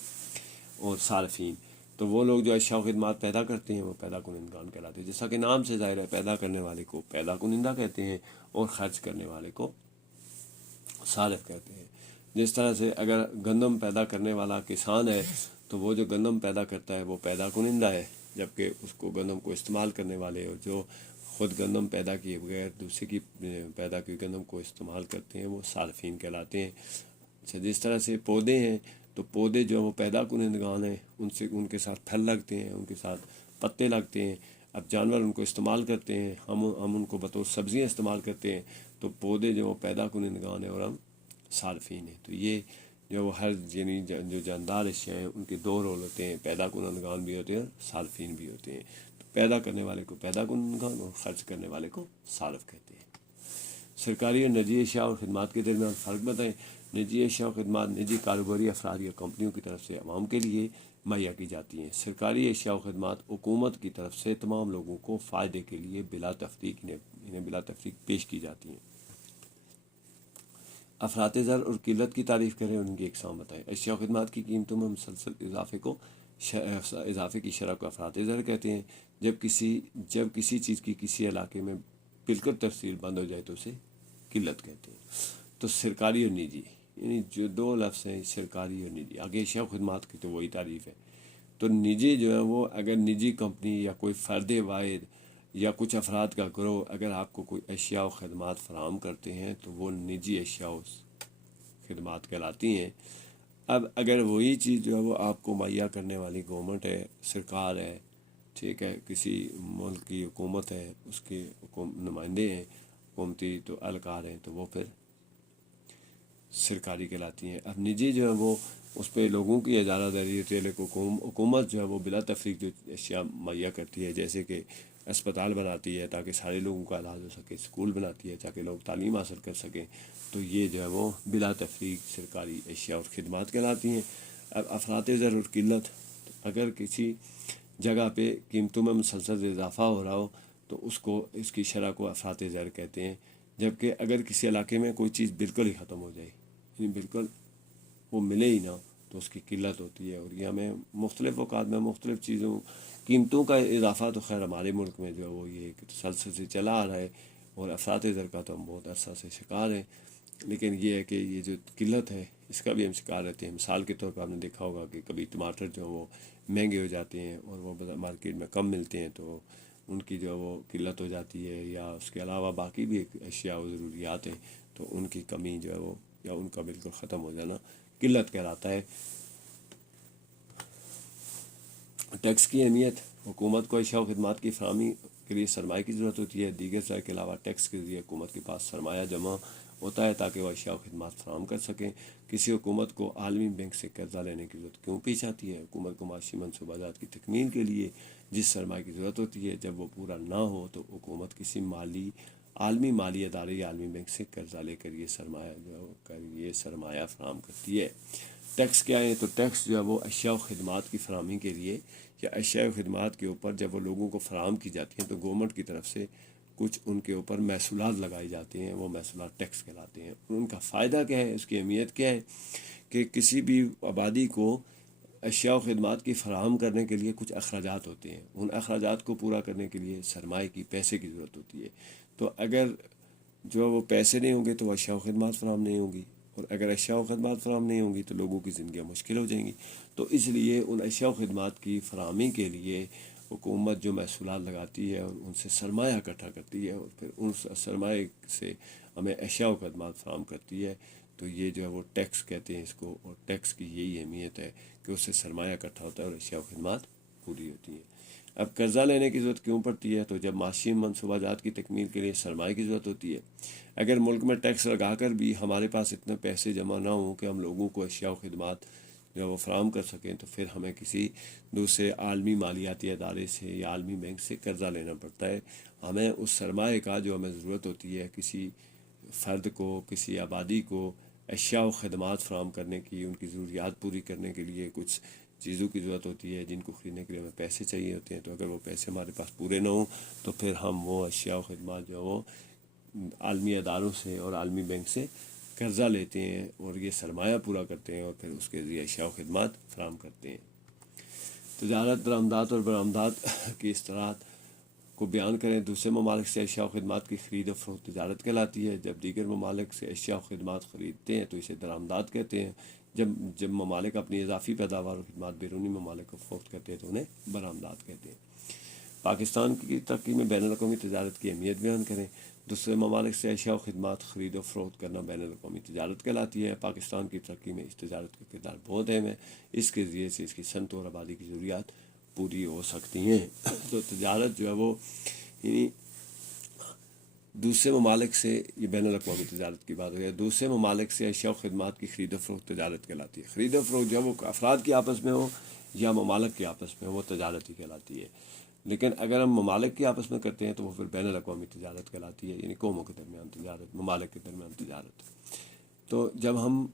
اور صارفین، تو وہ لوگ جو اشیاء و خدمات پیدا کرتے ہیں وہ پیدا کنندگان کہلاتے ہیں۔ جیسا کہ نام سے ظاہر ہے، پیدا کرنے والے کو پیدا کنندہ کہتے ہیں اور خرچ کرنے والے کو صارف کہتے ہیں۔ جس طرح سے اگر گندم پیدا کرنے والا کسان ہے تو وہ جو گندم پیدا کرتا ہے وہ پیدا کنندہ ہے، جبکہ اس کو گندم کو استعمال کرنے والے اور جو خود گندم پیدا کیے بغیر دوسرے کی پیدا کی گندم کو استعمال کرتے ہیں وہ صارفین کہلاتے ہیں۔ اچھا، جس طرح سے پودے ہیں تو پودے جو وہ پیدا کنندگان ہیں، ان کے ساتھ پھل لگتے ہیں، ان کے ساتھ پتے لگتے ہیں۔ اب جانور ان کو استعمال کرتے ہیں، ہم ان کو بطور سبزیاں استعمال کرتے ہیں، تو پودے جو پیدا کنندگان ہیں اور ہم صارفین ہیں۔ تو یہ جو وہ ہر یعنی جو جاندار اشیاء ہیں ان کے دو رول ہوتے ہیں، پیدا کنندگان بھی ہوتے ہیں اور صارفین بھی ہوتے ہیں۔ تو پیدا کرنے والے کو پیدا کنندگان اور خرچ کرنے والے کو صارف کہتے ہیں۔ سرکاری اور نجی اشیاء اور خدمات کے درمیان فرق بتائیں۔ نجی اشیاء اور خدمات نجی کاروباری افراد یا کمپنیوں کی طرف سے عوام کے لیے مہیا کی جاتی ہیں۔ سرکاری اشیاء و خدمات حکومت کی طرف سے تمام لوگوں کو فائدے کے لیے بلا تفریق انہیں بلا تفریق پیش کی جاتی ہیں۔ افراط زر اور قلت کی تعریف کریں اور ان کی اقسام بتائیں۔ اشیاء و خدمات کی قیمتوں میں مسلسل اضافے کی شرح کو افراط زر کہتے ہیں۔ جب کسی چیز کی کسی علاقے میں بالکل تفصیل بند ہو جائے تو اسے قلت کہتے ہیں۔ تو سرکاری اور نجی، یعنی جو دو لفظ ہیں سرکاری اور نجی، آگے اشیاء و خدمات کی تو وہی تعریف ہے۔ تو نجی جو ہے وہ اگر نجی کمپنی یا کوئی فرد واحد یا کچھ افراد کا گروہ اگر آپ کو کوئی اشیاء و خدمات فراہم کرتے ہیں تو وہ نجی اشیاء و خدمات کہلاتی ہیں۔ اب اگر وہی چیز جو ہے وہ آپ کو مہیا کرنے والی گورنمنٹ ہے، سرکار ہے، ٹھیک ہے، کسی ملک کی حکومت ہے، اس کے نمائندے ہیں حکومتی، تو اہلکار ہیں، تو وہ پھر سرکاری کہلاتی ہیں۔ اب نجی جو ہے وہ اس پہ لوگوں کی اجارہ داری ہوتی ہے، لیکن حکومت جو ہے وہ بلا تفریق جو اشیاء مہیا کرتی ہے، جیسے کہ اسپتال بناتی ہے تاکہ سارے لوگوں کا علاج ہو سکے، اسکول بناتی ہے تاکہ لوگ تعلیم حاصل کر سکیں، تو یہ جو ہے وہ بلا تفریق سرکاری اشیاء اور خدمات کہلاتی ہیں۔ اب افراط زر اور قلت، اگر کسی جگہ پہ قیمتوں میں مسلسل اضافہ ہو رہا ہو تو اس کی شرح کو افراط زر کہتے ہیں، جبکہ اگر کسی علاقے میں کوئی چیز بالکل ہی ختم ہو جائے، یعنی بالکل وہ ملے ہی نہ، تو اس کی قلت ہوتی ہے۔ اور یہ ہمیں مختلف اوقات میں مختلف چیزوں قیمتوں کا اضافہ تو خیر ہمارے ملک میں جو ہے وہ یہ تسلسل سے چلا آ رہا ہے، اور افراط زر کا تو ہم بہت عرصہ سے شکار ہیں، لیکن یہ ہے کہ یہ جو قلت ہے اس کا بھی ہم شکار رہتے ہیں۔ مثال کے طور پر آپ نے دیکھا ہوگا کہ کبھی ٹماٹر جو وہ مہنگے ہو جاتے ہیں اور وہ مارکیٹ میں کم ملتے ہیں تو ان کی جو وہ قلت ہو جاتی ہے، یا اس کے علاوہ باقی بھی اشیاء و ضروریات ہیں تو ان کی کمی جو ہے وہ یا ان کا بالکل ختم ہو جانا قلت کہلاتا ہے۔ ٹیکس کی اہمیت، حکومت کو اشیاء و خدمات کی فراہمی کے لیے سرمایہ کی ضرورت ہوتی ہے۔ دیگر ذرائع کے علاوہ ٹیکس کے ذریعے حکومت کے پاس سرمایہ جمع ہوتا ہے تاکہ وہ اشیاء و خدمات فراہم کر سکیں۔ کسی حکومت کو عالمی بینک سے قرضہ لینے کی ضرورت کیوں پیش آتی ہے؟ حکومت کو معاشی منصوبہ جات کی تکمیل کے لیے جس سرمایہ کی ضرورت ہوتی ہے، جب وہ پورا نہ ہو تو حکومت کسی عالمی مالی ادارے یا عالمی بینک سے قرضہ لے کر یہ سرمایہ فراہم کرتی ہے۔ ٹیکس کیا ہے؟ تو ٹیکس جو ہے وہ اشیاء و خدمات کی فراہمی کے لیے یا اشیاء و خدمات کے اوپر جب وہ لوگوں کو فراہم کی جاتی ہیں تو گورنمنٹ کی طرف سے کچھ ان کے اوپر محصولات لگائے جاتے ہیں، وہ محصولات ٹیکس کہلاتے ہیں۔ ان کا فائدہ کیا ہے، اس کی اہمیت کیا ہے کہ کسی بھی آبادی کو اشیاء و خدمات کی فراہم کرنے کے لیے کچھ اخراجات ہوتے ہیں، ان اخراجات کو پورا کرنے کے لیے سرمایہ کی، پیسے کی ضرورت ہوتی ہے۔ تو اگر جو وہ پیسے نہیں ہوں گے تو اشیاء و خدمات فراہم نہیں ہوں گی، اور اگر اشیاء و خدمات فراہم نہیں ہوں گی تو لوگوں کی زندگیاں مشکل ہو جائیں گی۔ تو اس لیے ان اشیاء و خدمات کی فراہمی کے لیے حکومت جو محصولات لگاتی ہے اور ان سے سرمایہ اکٹھا کرتی ہے، اور پھر ان سرمایہ سے ہمیں اشیاء و خدمات فراہم کرتی ہے، تو یہ جو ہے وہ ٹیکس کہتے ہیں اس کو۔ اور ٹیکس کی یہی اہمیت ہے کہ اس سے سرمایہ اکٹھا ہوتا ہے اور اشیاء و خدمات پوری ہوتی ہیں۔ اب قرضہ لینے کی ضرورت کیوں پڑتی ہے؟ تو جب معاشی منصوبہ جات کی تکمیل کے لیے سرمایہ کی ضرورت ہوتی ہے۔ اگر ملک میں ٹیکس لگا کر بھی ہمارے پاس اتنے پیسے جمع نہ ہوں کہ ہم لوگوں کو اشیاء و خدمات جو وہ فراہم کر سکیں، تو پھر ہمیں کسی دوسرے عالمی مالیاتی ادارے سے یا عالمی بینک سے قرضہ لینا پڑتا ہے۔ ہمیں اس سرمایہ کا جو ہمیں ضرورت ہوتی ہے، کسی فرد کو، کسی آبادی کو اشیاء و خدمات فراہم کرنے کی، ان کی ضروریات پوری کرنے کے لیے کچھ چیزوں کی ضرورت ہوتی ہے جن کو خریدنے کے لیے ہمیں پیسے چاہیے ہوتے ہیں۔ تو اگر وہ پیسے ہمارے پاس پورے نہ ہوں تو پھر ہم وہ اشیاء و خدمات جو وہ عالمی اداروں سے اور عالمی بینک سے قرضہ لیتے ہیں اور یہ سرمایہ پورا کرتے ہیں، اور پھر اس کے ذریعے اشیاء و خدمات فراہم کرتے ہیں۔ تجارت، درآمدات اور برآمدات کی اصطلاحات کو بیان کریں۔ دوسرے ممالک سے اشیاء و خدمات کی خرید و فروخت تجارت کہلاتی ہے۔ جب دیگر ممالک سے اشیاء و خدمات خریدتے ہیں تو اسے درآمدات کہتے ہیں۔ جب ممالک اپنی اضافی پیداوار و خدمات بیرونی ممالک کو فروخت کرتے ہیں تو انہیں برآمدات کہتے ہیں۔ پاکستان کی ترقی میں بین الاقوامی تجارت کی اہمیت بیان کریں۔ دوسرے ممالک سے اشیاء و خدمات خرید و فروخت کرنا بین الاقوامی تجارت کہلاتی ہے۔ پاکستان کی ترقی میں اس تجارت کا کردار بہت اہم ہے، اس کے ذریعے سے اس کی صنعت اور آبادی کی ضروریات پوری ہو سکتی ہیں۔ تو تجارت جو ہے وہ یعنی دوسرے ممالک سے، یہ بین الاقوامی تجارت کی بات ہو ہے، دوسرے ممالک سے اشیاء و خدمات کی خرید و فروخت تجارت کہلاتی ہے. خرید و فروخت جو وہ افراد کی آپس میں ہو یا ممالک کے آپس میں ہو، وہ تجارت ہی کہلاتی ہے. لیکن اگر ہم ممالک کے آپس میں کرتے ہیں تو وہ پھر بین الاقوامی تجارت کہلاتی ہے، یعنی قوموں کے درمیان تجارت، ممالک کے درمیان تجارت. تو جب ہم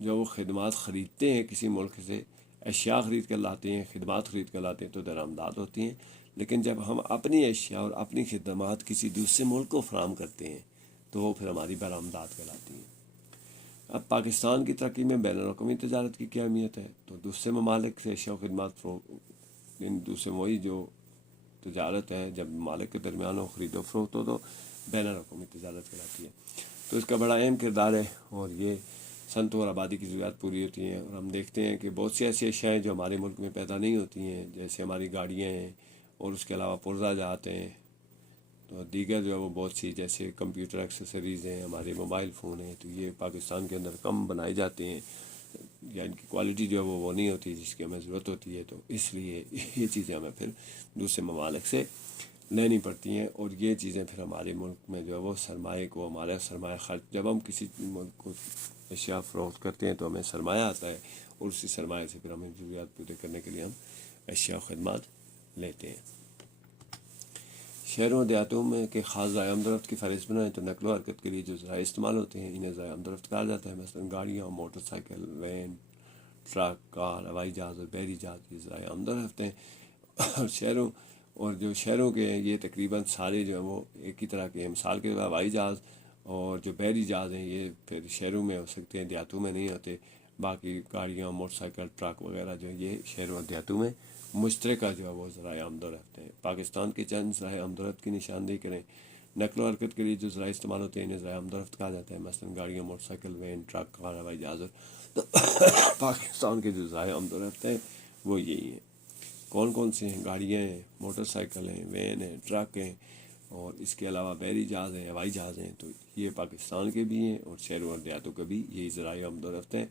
جو وہ خدمات خریدتے ہیں کسی ملک سے، اشیاء خرید کر لاتے ہیں، خدمات خرید کر لاتے ہیں، تو درآمدات ہوتی ہیں. لیکن جب ہم اپنی اشیاء اور اپنی خدمات کسی دوسرے ملک کو فراہم کرتے ہیں تو وہ پھر ہماری برآمدات کہلاتی ہیں. اب پاکستان کی ترقی میں بین الاقوامی تجارت کی کیا اہمیت ہے؟ تو دوسرے ممالک سے اشیاء و خدمات یعنی دوسرے وہی جو تجارت ہے جب ممالک کے درمیان ہو، خرید و فروخت ہو، تو بین الاقوامی تجارت کہلاتی ہے. تو اس کا بڑا اہم کردار ہے، اور یہ صنعت اور آبادی کی ضروریات پوری ہوتی ہیں. اور ہم دیکھتے ہیں کہ بہت سی ایسی اشیاء ہیں جو ہمارے ملک میں پیدا نہیں ہوتی ہیں، جیسے ہماری گاڑیاں ہیں، اور اس کے علاوہ پرزہ جات ہیں، تو دیگر جو ہے وہ بہت سی جیسے کمپیوٹر ایکسیسریز ہیں، ہمارے موبائل فون ہیں، تو یہ پاکستان کے اندر کم بنائے جاتے ہیں، یا ان کی کوالٹی جو ہے وہ نہیں ہوتی جس کی ہمیں ضرورت ہوتی ہے. تو اس لیے یہ چیزیں ہمیں پھر دوسرے ممالک سے لینی پڑتی ہیں، اور یہ چیزیں پھر ہمارے ملک میں جو ہے وہ سرمایہ کو، ہمارا سرمایہ خرچ، جب ہم کسی ملک کو اشیاء فروخت کرتے ہیں تو ہمیں سرمایہ آتا ہے، اور اسی سرمایہ سے پھر ہمیں ضروریات پورے کرنے کے لیے ہم اشیاء و خدمات لیتے ہیں. شہروں و دیہاتوں میں کہ خاص ذرائع آمدورفت کی فہرست بنائیں تو نقل و حرکت کے لیے جو ذرائع استعمال ہوتے ہیں انہیں ذرائع آمدورفت کہا جاتا ہے. مثلاً گاڑیاں، موٹر سائیکل، وین، ٹرک، کار، ہوائی جہاز اور بحری جہاز کی ذرائع آمدورفت ہیں. اور جو شہروں کے ہیں یہ تقریباً سارے جو ہیں وہ ایک ہی طرح کے ہیں. مثال کے طور ہوائی جہاز اور جو بحری جہاز ہیں یہ پھر شہروں میں ہو سکتے ہیں، دیہاتوں میں نہیں ہوتے. باقی گاڑیاں، موٹر سائیکل، ٹرک وغیرہ جو ہیں یہ شہروں اور دیہاتوں میں مشترکہ جو ہے وہ ذرائع آمدورفت ہیں. پاکستان کے چند ذرائع آمدورفت کی نشاندہی کریں. نقل و حرکت کے لیے جو ذرائع استعمال ہوتے ہیں انہیں ذرائع آمدورفت کہا جاتا ہے. مثلاً گاڑیاں، موٹر سائیکل، وین، ٹرک، کار، ہوائی جہاز. پاکستان کے جو ذرائع آمدورفت ہیں وہ یہی ہیں. کون کون سے ہیں؟ گاڑیاں ہیں، موٹر سائیکل ہیں، وین ہیں، ٹرک ہیں، اور اس کے علاوہ بحری جہاز ہیں، ہوائی جہاز ہیں. تو یہ پاکستان کے بھی ہیں، اور شہروں اور دیہاتوں کے بھی یہی ذرائع آمدورفت ہیں.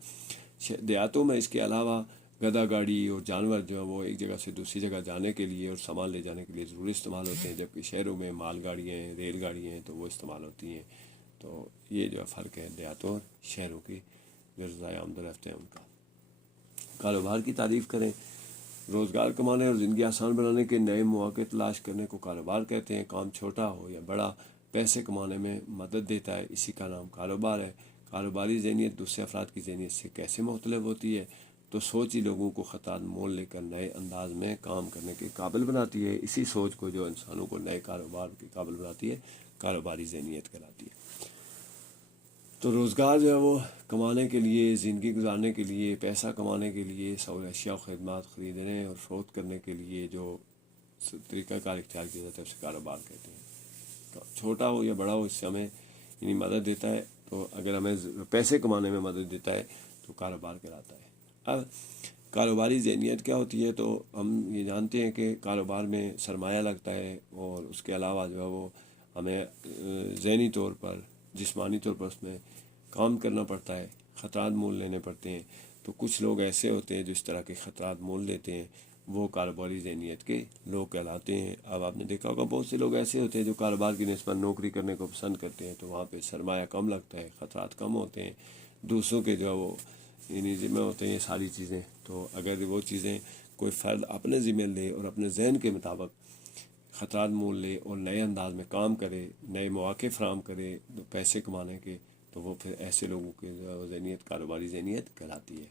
دیہاتوں میں اس کے علاوہ گدھا گاڑی اور جانور جو ہیں وہ ایک جگہ سے دوسری جگہ جانے کے لیے اور سامان لے جانے کے لیے ضروری استعمال ہوتے ہیں، جبکہ شہروں میں مال گاڑیاں ہیں، ریل گاڑیاں ہیں تو وہ استعمال ہوتی ہیں. تو یہ جو فرق ہے دیہاتوں اور شہروں کی جو ذرائع آمدورفت ہیں ان کا. کاروبار کی تعریف کریں. روزگار کمانے اور زندگی آسان بنانے کے نئے مواقع تلاش کرنے کو کاروبار کہتے ہیں. کام چھوٹا ہو یا بڑا، پیسے کمانے میں مدد دیتا ہے، اسی کا نام کاروبار ہے. کاروباری ذہنیت دوسرے افراد کی ذہنیت سے کیسے مختلف ہوتی ہے؟ تو سوچ ہی لوگوں کو خطرات مول لے کر نئے انداز میں کام کرنے کے قابل بناتی ہے. اسی سوچ کو جو انسانوں کو نئے کاروبار کے قابل بناتی ہے کاروباری ذہنیت کہلاتی ہے. تو روزگار جو ہے وہ کمانے کے لیے، زندگی گزارنے کے لیے، پیسہ کمانے کے لیے، اشیاء و خدمات خریدنے اور فروخت کرنے کے لیے جو طریقہ کار اختیار کیا جاتا ہے اسے کاروبار کہتے ہیں. چھوٹا ہو یا بڑا ہو، اس سے ہمیں یعنی مدد دیتا ہے. تو اگر ہمیں پیسے کمانے میں مدد دیتا ہے تو کاروبار کہلاتا ہے. اب کاروباری ذہنیت کیا ہوتی ہے؟ تو ہم یہ جانتے ہیں کہ کاروبار میں سرمایہ لگتا ہے، اور اس کے علاوہ جو ہے وہ ہمیں ذہنی طور پر، جسمانی طور پر اس میں کام کرنا پڑتا ہے، خطرات مول لینے پڑتے ہیں. تو کچھ لوگ ایسے ہوتے ہیں جو اس طرح کے خطرات مول لیتے ہیں، وہ کاروباری ذہنیت کے لوگ کہلاتے ہیں. اب آپ نے دیکھا ہوگا بہت سے لوگ ایسے ہوتے ہیں جو کاروبار کی نسبت نوکری کرنے کو پسند کرتے ہیں، تو وہاں پہ سرمایہ کم لگتا ہے، خطرات کم ہوتے ہیں، دوسروں کے جو ہے وہ یعنی ذمہ ہوتے ہیں یہ ساری چیزیں. تو اگر وہ چیزیں کوئی فرد اپنے ذمہ لے اور اپنے ذہن کے مطابق خطرات مول لے اور نئے انداز میں کام کرے، نئے مواقع فراہم کرے پیسے کمانے کے، تو وہ پھر ایسے لوگوں کی ذہنیت کاروباری ذہنیت کہلاتی ہے.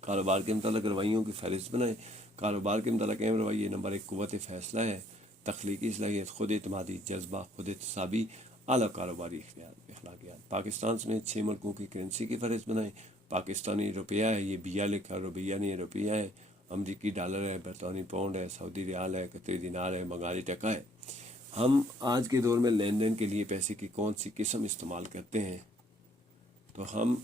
کاروبار کے متعلق رویوں کی فہرست بنائیں. کاروبار کے متعلق اہم رویے: نمبر 1 قوت فیصلہ ہے، تخلیقی صلاحیت، خود اعتمادی، جذبہ، خود احتسابی، اعلیٰ کاروباری اخلاقیات. پاکستان سمیت 6 ملکوں کی کرنسی کی فہرست بنائیں. پاکستانی روپیہ ہے، یہ بیا لکھا روپیہ نہیں ہے، روپیہ ہے. امریکی ڈالر ہے، برطانوی پاؤنڈ ہے، سعودی ریال ہے، قطری دینار ہے، بنگالی ٹکا ہے. ہم آج کے دور میں لین دین کے لیے پیسے کی کون سی قسم استعمال کرتے ہیں؟ تو ہم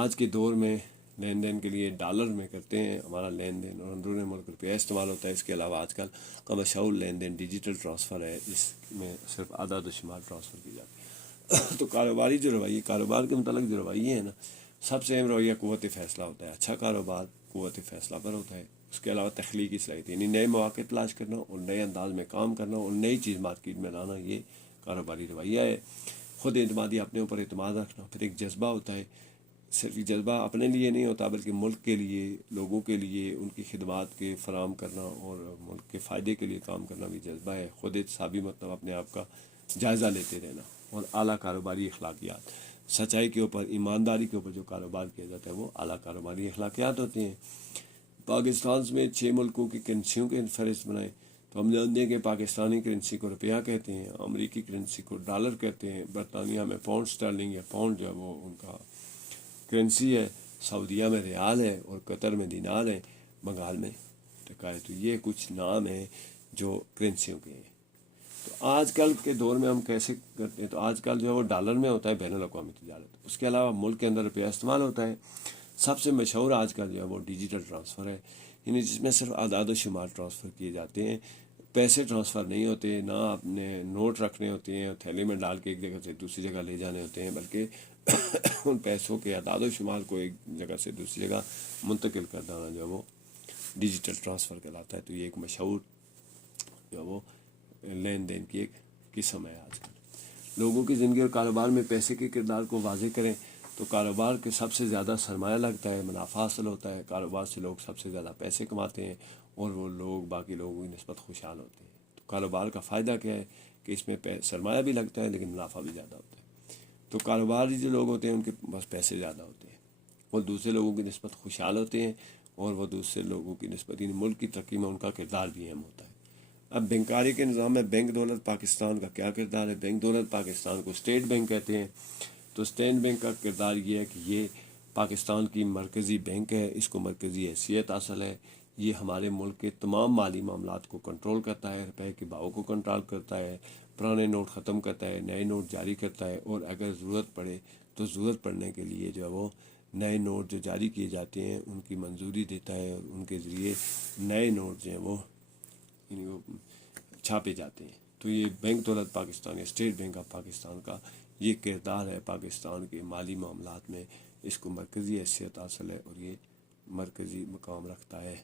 آج کے دور میں لین دین کے لیے ڈالر میں کرتے ہیں ہمارا لین دین، اور اندرون ملک روپیہ استعمال ہوتا ہے. اس کے علاوہ آج کل کا مشہور لین دین ڈیجیٹل ٹرانسفر ہے، جس میں صرف اعداد و شمار ٹرانسفر کی جاتی ہے. تو کاروباری جو رویے، کاروبار کے متعلق جو رویے ہیں نا، سب سے اہم رویہ قوت فیصلہ ہوتا ہے. اچھا کاروبار قوت فیصلہ پر ہوتا ہے. اس کے علاوہ تخلیقی صلاحیت، یعنی نئے مواقع تلاش کرنا اور نئے انداز میں کام کرنا اور نئی چیز مارکیٹ میں لانا، یہ کاروباری رویہ ہے. خود اعتمادی، اپنے اوپر اعتماد رکھنا. پھر ایک جذبہ ہوتا ہے، صرف یہ جذبہ اپنے لیے نہیں ہوتا بلکہ ملک کے لیے، لوگوں کے لیے ان کی خدمات کے فراہم کرنا اور ملک کے فائدے کے لیے کام کرنا بھی جذبہ ہے. خود احتسابی مطلب اپنے آپ کا جائزہ لیتے رہنا. اور اعلیٰ کاروباری اخلاقیات، سچائی کے اوپر، ایمانداری کے اوپر جو کاروبار کیا جاتا ہے وہ اعلیٰ کاروباری اخلاقیات ہوتے ہیں. پاکستان میں 6 ملکوں کی کرنسیوں کے فہرست بنائیں تو ہم جانتے ہیں کہ پاکستانی کرنسی کو روپیہ کہتے ہیں، امریکی کرنسی کو ڈالر کہتے ہیں، برطانیہ میں پاؤنڈ اسٹرلنگ یا پاؤنڈ جو ہے وہ ان کا کرنسی ہے، سعودیہ میں ریال ہے اور قطر میں دینار ہے، بنگال میں ٹکا ہے. تو یہ کچھ نام ہیں جو کرنسیوں کے ہیں. تو آج کل کے دور میں ہم کیسے کرتے ہیں؟ تو آج کل جو ہے وہ ڈالر میں ہوتا ہے بین الاقوامی تجارت. اس کے علاوہ ملک کے اندر روپیہ استعمال ہوتا ہے. سب سے مشہور آج کل جو ہے وہ ڈیجیٹل ٹرانسفر ہے، یعنی جس میں صرف اعداد و شمار ٹرانسفر کیے جاتے ہیں، پیسے ٹرانسفر نہیں ہوتے، نہ اپنے نوٹ رکھنے ہوتے ہیں تھیلے میں ڈال کے ایک جگہ سے دوسری جگہ لے جانے ہوتے ہیں، بلکہ ان پیسوں کے اعداد و شمار کو ایک جگہ سے دوسری جگہ منتقل کر دینا جو ہے وہ ڈیجیٹل ٹرانسفر کہلاتا ہے. تو یہ ایک مشہور جو ہے وہ لین دین کی ایک قسم ہے. آج کل لوگوں کی زندگی اور کاروبار میں پیسے کے کردار کو واضح کریں تو کاروبار کے سب سے زیادہ سرمایہ لگتا ہے، منافع حاصل ہوتا ہے، کاروبار سے لوگ سب سے زیادہ پیسے کماتے ہیں اور وہ لوگ باقی لوگوں کی نسبت خوشحال ہوتے ہیں. تو کاروبار کا فائدہ کیا ہے کہ اس میں سرمایہ بھی لگتا ہے لیکن منافع بھی زیادہ ہوتا ہے. تو کاروباری جو لوگ ہوتے ہیں ان کے پاس پیسے زیادہ ہوتے ہیں، وہ دوسرے لوگوں کی نسبت خوشحال ہوتے ہیں اور وہ دوسرے لوگوں کی نسبت، یعنی ملک کی ترقی میں ان کا کردار بھی اہم ہوتا ہے. اب بینکاری کے نظام میں بینک دولت پاکستان کا کیا کردار ہے؟ بینک دولت پاکستان کو اسٹیٹ بینک کہتے ہیں. تو اسٹیٹ بینک کا کردار یہ ہے کہ یہ پاکستان کی مرکزی بینک ہے، اس کو مرکزی حیثیت حاصل ہے. یہ ہمارے ملک کے تمام مالی معاملات کو کنٹرول کرتا ہے، روپے کے بھاؤ کو کنٹرول کرتا ہے، پرانے نوٹ ختم کرتا ہے، نئے نوٹ جاری کرتا ہے، اور اگر ضرورت پڑے تو ضرورت پڑنے کے لیے جو ہے وہ نئے نوٹ جو جاری کیے جاتے ہیں ان کی منظوری دیتا ہے اور ان کے ذریعے نئے نوٹ جو ہیں وہ چھاپے جاتے ہیں. تو یہ بینک دولت پاکستان یا اسٹیٹ بینک آف پاکستان کا یہ کردار ہے پاکستان کے مالی معاملات میں. اس کو مرکزی حیثیت حاصل ہے اور یہ مرکزی مقام رکھتا ہے.